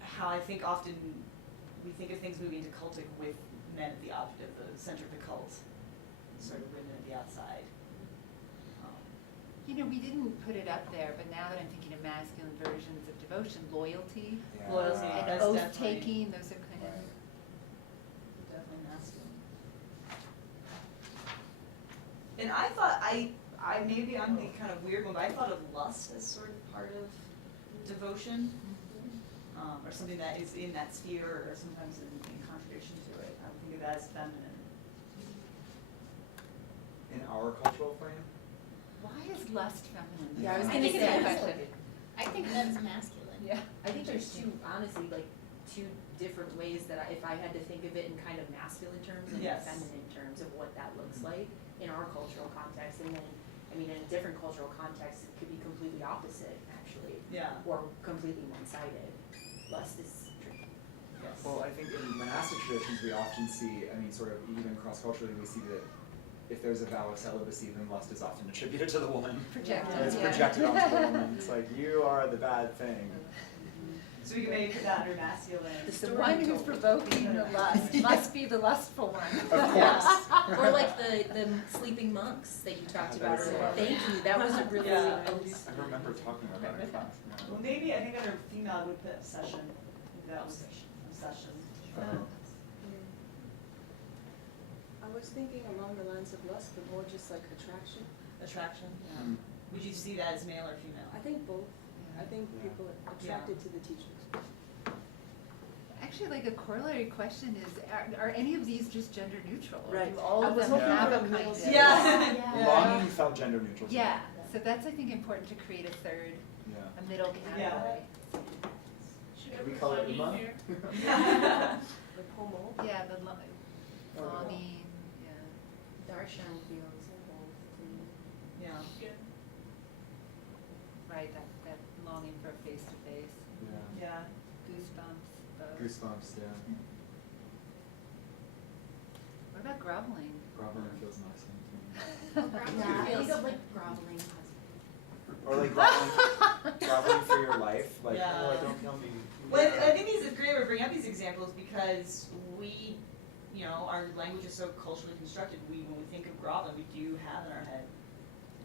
how I think often we think of things moving into cultic with men at the object of the center of the cult, sort of women at the outside. You know, we didn't put it up there, but now that I'm thinking of masculine versions of devotion, loyalty, Yeah. Loyalty, and that's oath definitely- taking, those are kind of. Definitely masculine. And I thought, I maybe I'm the kind of weird one, but I thought of lust as sort of part of devotion, or something that is in that sphere, or sometimes in contradiction to it. I would think of that as feminine. In our cultural frame? Why is lust feminine? Yeah, I was I gonna think say that's that. like I think that's masculine. Yeah, I think there's two, honestly, like, two different ways that if I had to think of it in kind of masculine terms and Yes. feminine terms of what that looks like in our cultural context, and then, I mean, in a different cultural context, it could be completely opposite, actually, Yeah. or completely one-sided. Lust is tricky. Yes. Well, I think in monastic traditions we often see, I mean, sort of even cross-culturally, we see that if there's a vow of celibacy, then lust is often attributed to the woman. Projected, And it's yeah. projected onto the woman. It's like, you are the bad thing. So we can maybe put that under masculine. The one who's provoking the lust must be the lustful one. Of course. Or like the sleeping monks that you talked about earlier. Thank you, that was a really, Yeah. I remember talking about that in class. Yeah. Well, maybe I think under female I would put obsession. Maybe that was obsession. I was thinking along the lines of lust, but more just like attraction. Attraction. Yeah. Mm. Would you see that as male or female? I think both. I think Yeah. people are attracted to the teachers. Actually, like a corollary question is, are any of these just gender neutral? Or Right. do all I of was them hoping have for a a kind middle of? step. Yeah. Longing felt gender neutral. to me. Yeah, so that's, I think, important to create a third, Yeah. a middle category. Should we call it Uma? Like homo. Yeah, the Oh, yeah. longing, yeah. darshan feels both to me. Yeah. Right, that longing for face to face, Yeah. Yeah. goosebumps, both. Goosebumps, yeah. What about groveling? Groveling feels masculine to me. Yeah, I feels- think of like groveling husband. Or like groveling for your life, like, Yeah. oh, don't kill me. Well, I think it's great we're bringing up these examples because we, you know, our language is so culturally constructed. When we think of groveling, we do have in our head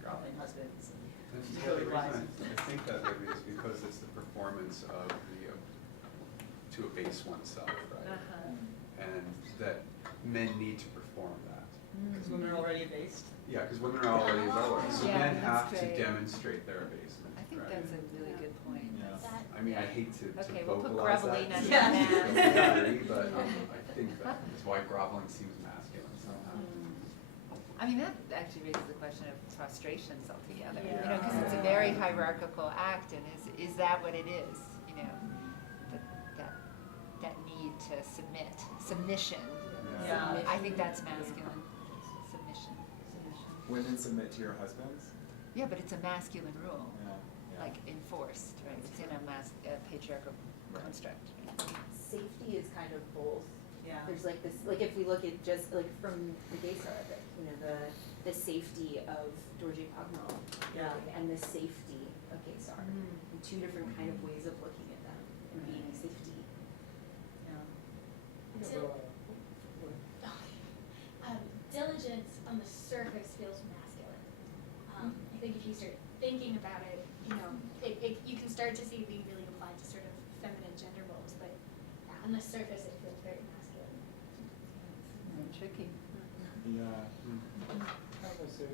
groveling husbands. And It's the really reason wise. I think that maybe is because it's the performance of to abase oneself, right? Uh-huh. And that men need to perform that. Because women are already abased. Yeah, because women are already lower, so Yeah, men that's have great. to demonstrate their abasement, I think right? that's a really good point. Yeah. That, I mean, I hate to Okay, we'll put vocalize groveling that. under Yeah. that. But I think that is why groveling seems masculine somehow. I mean, that actually raises the question of prostrations altogether, you know, Yeah. because it's a very hierarchical act, and is that what it is, you know? That need to submission. Yeah. I think that's masculine, submission. Women submit to your husbands? Yeah, but it's a masculine rule, Yeah. Yeah. like enforced, right? It's in a patriarchal construct. Safety is kind of both. Yeah. There's like this, like if we look at just like from the Gesar, you know, the safety of Dorje Pagnol, Yeah. and the safety of Gesar, and two different kind of ways of looking at them and being safety. Yeah. So- diligence on the surface feels masculine. I think if you start thinking about it, you know, you can start to see it being really applied to sort of feminine gender roles, but yeah, on the surface it feels very masculine. Tricky. Yeah. I was gonna say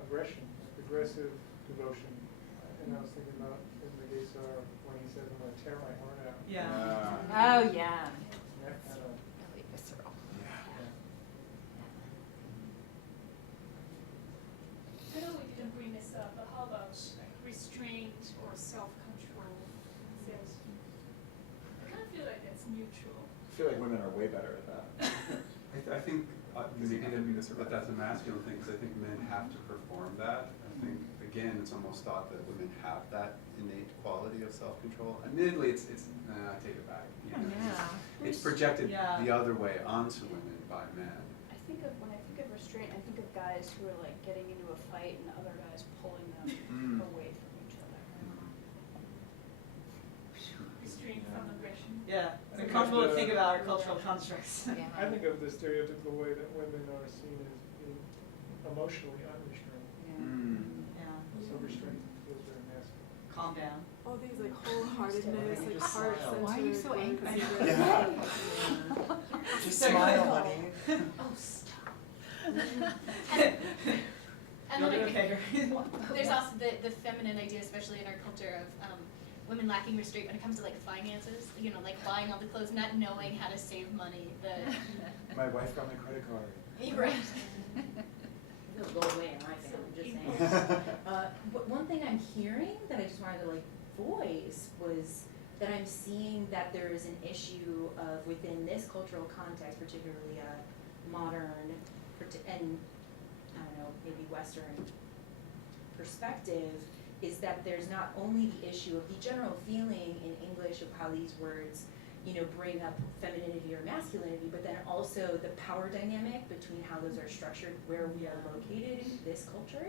aggression, like aggressive devotion. And I was thinking about in the Gesar when he says, I'm gonna tear my heart out. Yeah. Oh, yeah. That kind of, Really visceral. I know we didn't bring this up, but how about like restraint or self-control? I kind of feel like that's neutral. I feel like women are way better at that. I think Because you maybe have to be this that that's a masculine thing, because I think men have to perform that. I think, again, it's almost thought that women have that innate quality of self-control. Admittedly, I take it back. You know, Yeah. It's projected Yeah. the other way onto women by men. When I think of restraint, I think of guys who are like getting into a fight and other guys pulling them away from each other. Restraint from aggression. Yeah. I It's think uncomfortable to the- think about our cultural constructs. Yeah. I think of the stereotypical way that women are seen as being emotionally unrestrained. Yeah. Mm. Yeah. calm down. all these like wholeheartedness, like Just heart-centered. Why are you so angry? words. Yeah. Just smile, honey. Oh, stop. And then I think there's also the feminine idea, especially in our culture, of women lacking restraint when it comes to like finances. You know, like buying all the clothes, not knowing how to save money. My wife got my credit card. You're right. It'll go away in my family, just saying. But one thing I'm hearing that I just wanted to like voice was that I'm seeing that there is an issue of within this cultural context, particularly a modern and I don't know, maybe Western perspective, is that there's not only the issue of the general feeling in English of how these words, you know, bring up femininity or masculinity, but then also the power dynamic between how those are structured where we are located in this culture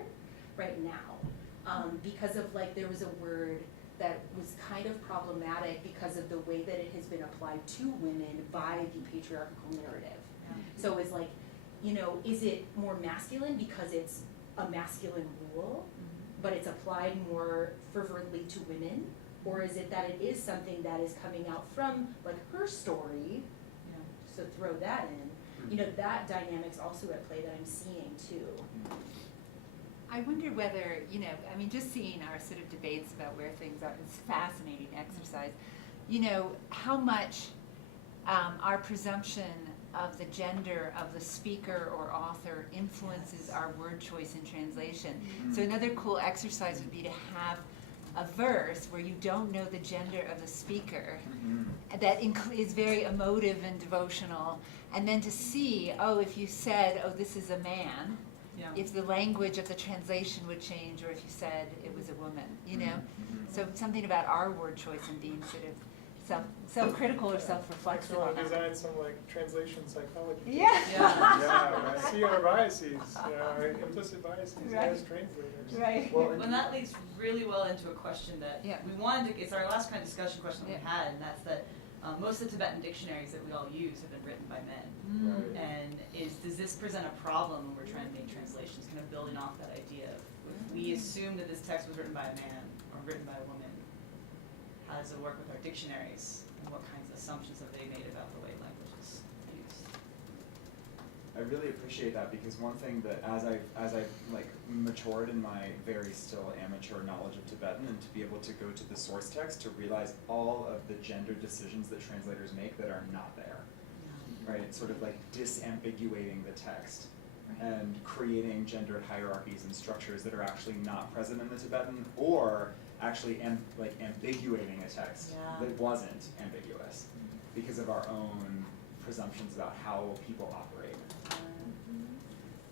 right now. Because of like, there was a word that was kind of problematic because of the way that it has been applied to women by the patriarchal narrative. So it's like, you know, is it more masculine because it's a masculine rule, but it's applied more fervently to women? Or is it that it is something that is coming out from like her story, so throw that in, you know, that dynamic's also at play that I'm seeing too. I wonder whether, you know, I mean, just seeing our sort of debates about where things are, it's fascinating exercise. You know, how much our presumption of the gender of the speaker or author influences our word choice in translation. So another cool exercise would be to have a verse where you don't know the gender of the speaker that is very emotive and devotional, and then to see, oh, if you said, oh, this is a man, if the language of the translation would change, or if you said it was a woman, you know? So something about our word choice and being sort of self-critical or self-reflexive on Actually, that. design some like translation psychology. Yeah. Yeah, right. See our biases, our implicit biases Right. as translators. Right. Well, and that leads really well into a question that Yeah. we wanted to, it's our last kind of discussion question that we had, and that's that most of the Tibetan dictionaries that we all use have been written by men. Right. And does this present a problem when we're trying to make translations, kind of building off that idea of if we assume that this text was written by a man or written by a woman, how does it work with our dictionaries, and what kinds of assumptions have they made about the way language is used? I really appreciate that, because one thing that as I've like matured in my very still amateur knowledge of Tibetan, and to be able to go to the source text to realize all of the gender decisions that translators make that are not there, right? It's sort of like disambiguating the text and creating gendered hierarchies and structures that are actually not present in the Tibetan, or actually ambiguating a text that wasn't ambiguous because of our own presumptions about how people operate.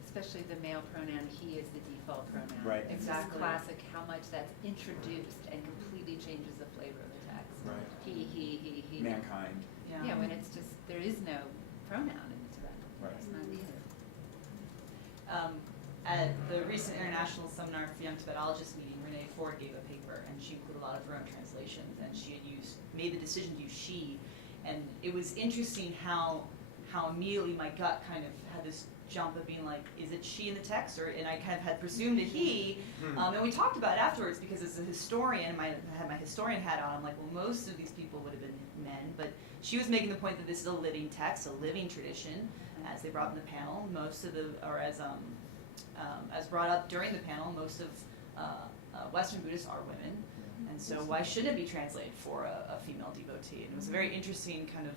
Especially the male pronoun, he is the default pronoun. Right. It's Exactly. just classic how much that's introduced and completely changes the flavor of the text. Right. He. Mankind. Yeah, when it's just, there is no pronoun in the Tibetan. Right. It's not either. At the recent International Seminar for Young Tibetologists meeting, Renee Ford gave a paper, and she included a lot of her own translations, and she had made the decision to use she, and it was interesting how immediately my gut kind of had this jump of being like, is it she in the text, and I kind of had presumed a he, and we talked about it afterwards, because as a historian, I had my historian hat on, I'm like, well, most of these people would have been men, but she was making the point that this is a living text, a living tradition, as they brought up in the panel, as brought up during the panel, most of Western Buddhists are women, and so why shouldn't it be translated for a female devotee? And it was a very interesting kind of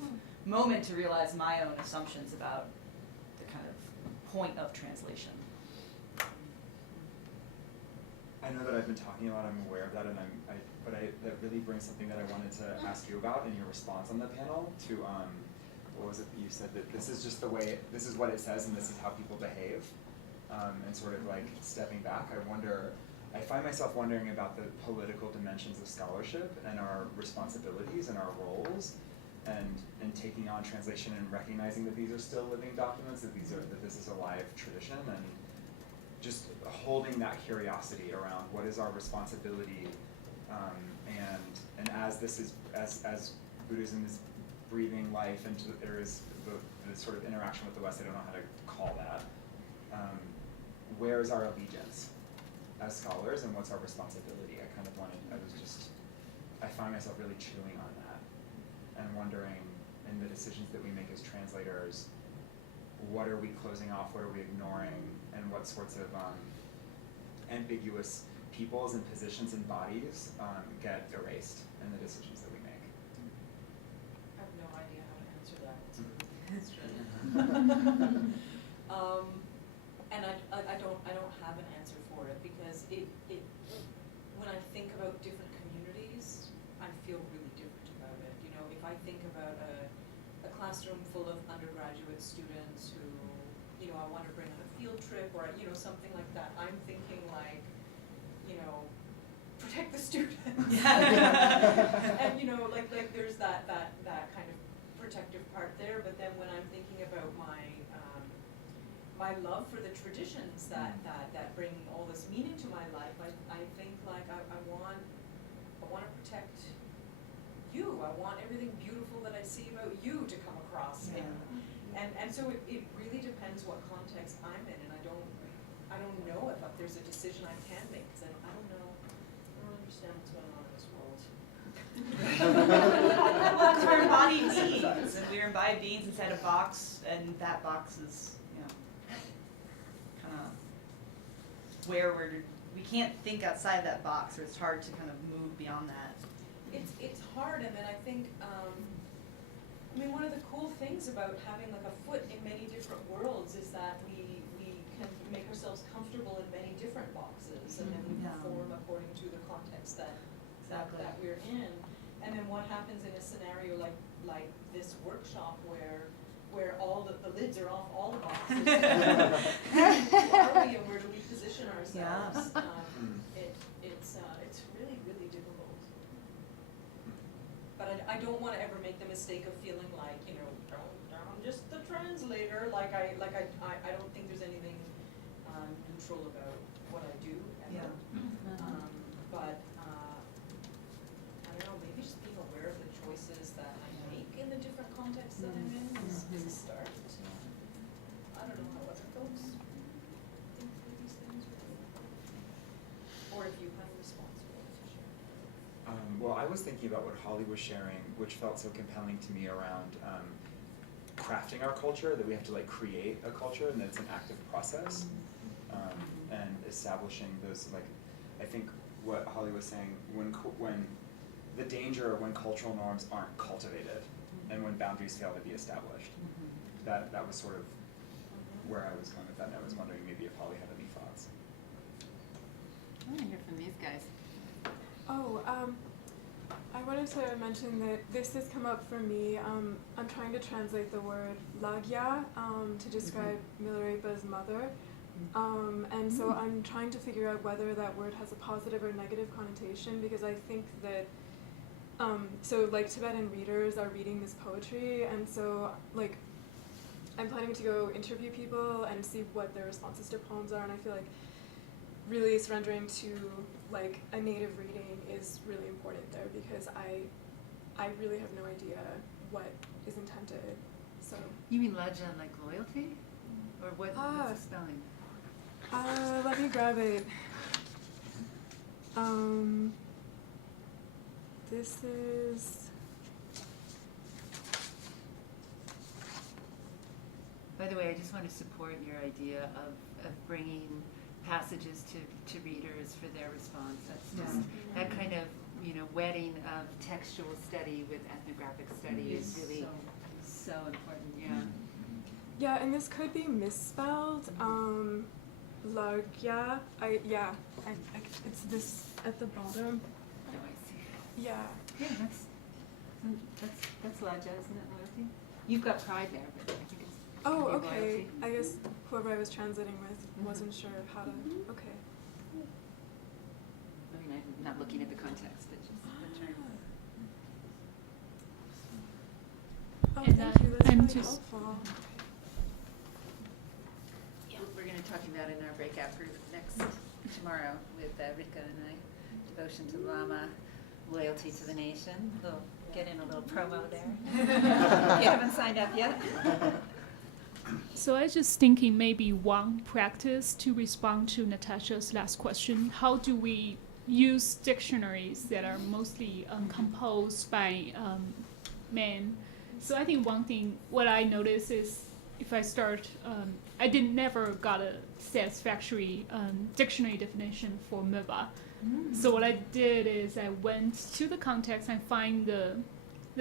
moment to realize my own assumptions about the kind of point of translation. I know that I've been talking a lot, I'm aware of that, and that really brings something that I wanted to ask you about in your response on the panel to, what was it that you said, that this is just the way, this is what it says and this is how people behave, and sort of like stepping back, I find myself wondering about the political dimensions of scholarship and our responsibilities and our roles, and taking on translation and recognizing that these are still living documents, that this is a live tradition, and just holding that curiosity around what is our responsibility, and as Buddhism is breathing life into there is the sort of interaction with the West, I don't know how to call that. Where is our allegiance as scholars, and what's our responsibility? I find myself really chewing on that and wondering, in the decisions that we make as translators, what are we closing off, what are we ignoring, and what sorts of ambiguous peoples and positions and bodies get erased in the decisions that we make. I have no idea how to answer that. That's And I don't have an answer for it, because it when I think about different communities, I feel really different about it. You know, if I think about a classroom full of undergraduate students who, you know, I want to bring on a field trip, or, you know, something like that, I'm thinking like, you know, protect the students. And, you know, like there's that kind of protective part there. But then when I'm thinking about my love for the traditions that bring all this meaning to my life, I think like I want to protect you. I want everything beautiful that I see about you to come across. Yeah. And so it really depends what context I'm in, and I don't know if there's a decision I can make, because I don't understand what's going on in this world. Because we're embodied beings, and we're embodied beings inside a box, and that box is, you know, kind of where we can't think outside that box, or it's hard to kind of move beyond that. It's hard, and then I think, I mean, one of the cool things about having like a foot in many different worlds is that we can make ourselves comfortable in many different boxes, and then we perform according to the context that we're in. And then what happens in a scenario like this workshop where all the lids are off all the boxes? Who are we, and where do we position ourselves? It's really, really difficult. But I don't want to ever make the mistake of feeling like, you know, I'm just the translator. Like I don't think there's anything neutral about what I do ever. But I don't know, maybe just being aware of the choices that I make in the different contexts that I'm in is a start. I don't know how other folks think through these things, or if you have a response to share. Well, I was thinking about what Holly was sharing, which felt so compelling to me around crafting our culture, that we have to like create a culture, and that it's an active process, and establishing those, like, I think what Holly was saying, when the danger of when cultural norms aren't cultivated, and when boundaries fail to be established, that was sort of where I was going with that, and I was wondering maybe if Holly had any thoughts. I want to hear from these guys. I wanted to mention that this has come up for me. I'm trying to translate the word lagya to describe Milarepa's mother. And so I'm trying to figure out whether that word has a positive or negative connotation, because I think that, so like Tibetan readers are reading this poetry, and so like I'm planning to go interview people and see what their responses to poems are, and I feel like really surrendering to like a native reading is really important there, because I really have no idea what is intended. So You mean laja like loyalty? Or what's the spelling? Let me grab it. This is. By the way, I just want to support your idea of bringing passages to readers for their response. That's just that kind of, you know, wedding of textual study with ethnographic study is really so important. Yeah, and this could be misspelled. Lagya. It's this at the bottom. Oh, I see. Yeah. Yeah, that's laja, isn't it, loyalty? You've got pride there, but I think it's. Oh, could be okay. loyalty. I guess whoever I was translating with wasn't sure how to. Okay. I mean, I'm not looking at the context, but just the term. Oh, And, thank you. That's I'm really just- helpful. We're going to talk about in our breakout group tomorrow with Rika and I, devotion to Lama, loyalty to the nation. We'll get in a little promo there. If you haven't signed up yet. So I was just thinking maybe one practice to respond to Natasha's last question. How do we use dictionaries that are mostly composed by men? So I think one thing, what I notice is if I start, I never got a satisfactory dictionary definition for meva. So what I did is I went to the context and find the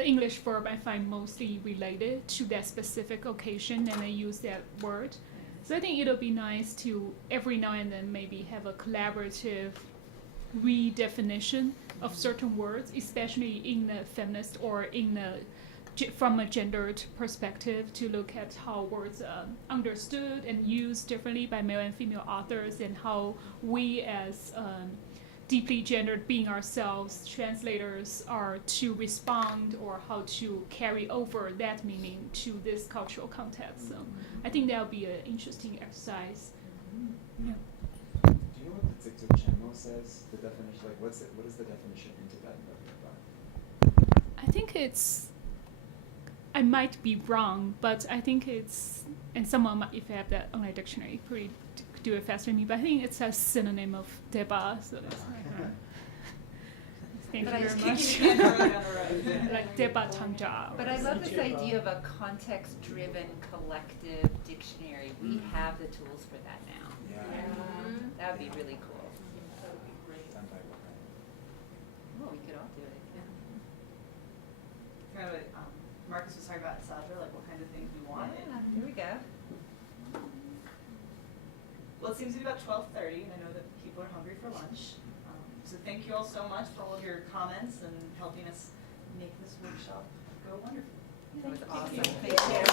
English verb I find mostly related to that specific occasion, and I use that word. So I think it'll be nice to every now and then maybe have a collaborative redefinition of certain words, especially in the feminist or in the from a gendered perspective, to look at how words are understood and used differently by male and female authors, and how we as deeply gendered being ourselves, translators, are to respond or how to carry over that meaning to this cultural context. So I think that'll be an interesting exercise. Yeah. Do you know what the Dzogchen Chenmo says? The definition, like what is the definition in Tibetan of meva? I think it's, I might be wrong, but I think it's, and someone might, if I have that online dictionary, probably do it faster than me, but I think it's a synonym of deba, so that's thank you very much. Like deba tanja. But I love this idea of a context-driven collective dictionary. We have the tools for that now. That would be really cool. That would be great. Oh, we could all do it. Kind of what Marcus was talking about Tsadra, like what kind of things we want. Yeah, here we go. Well, it seems to be about 12:30, and I know that people are hungry for lunch. So thank you all so much for all of your comments and helping us make this workshop go wonderfully. That was awesome. Thank you.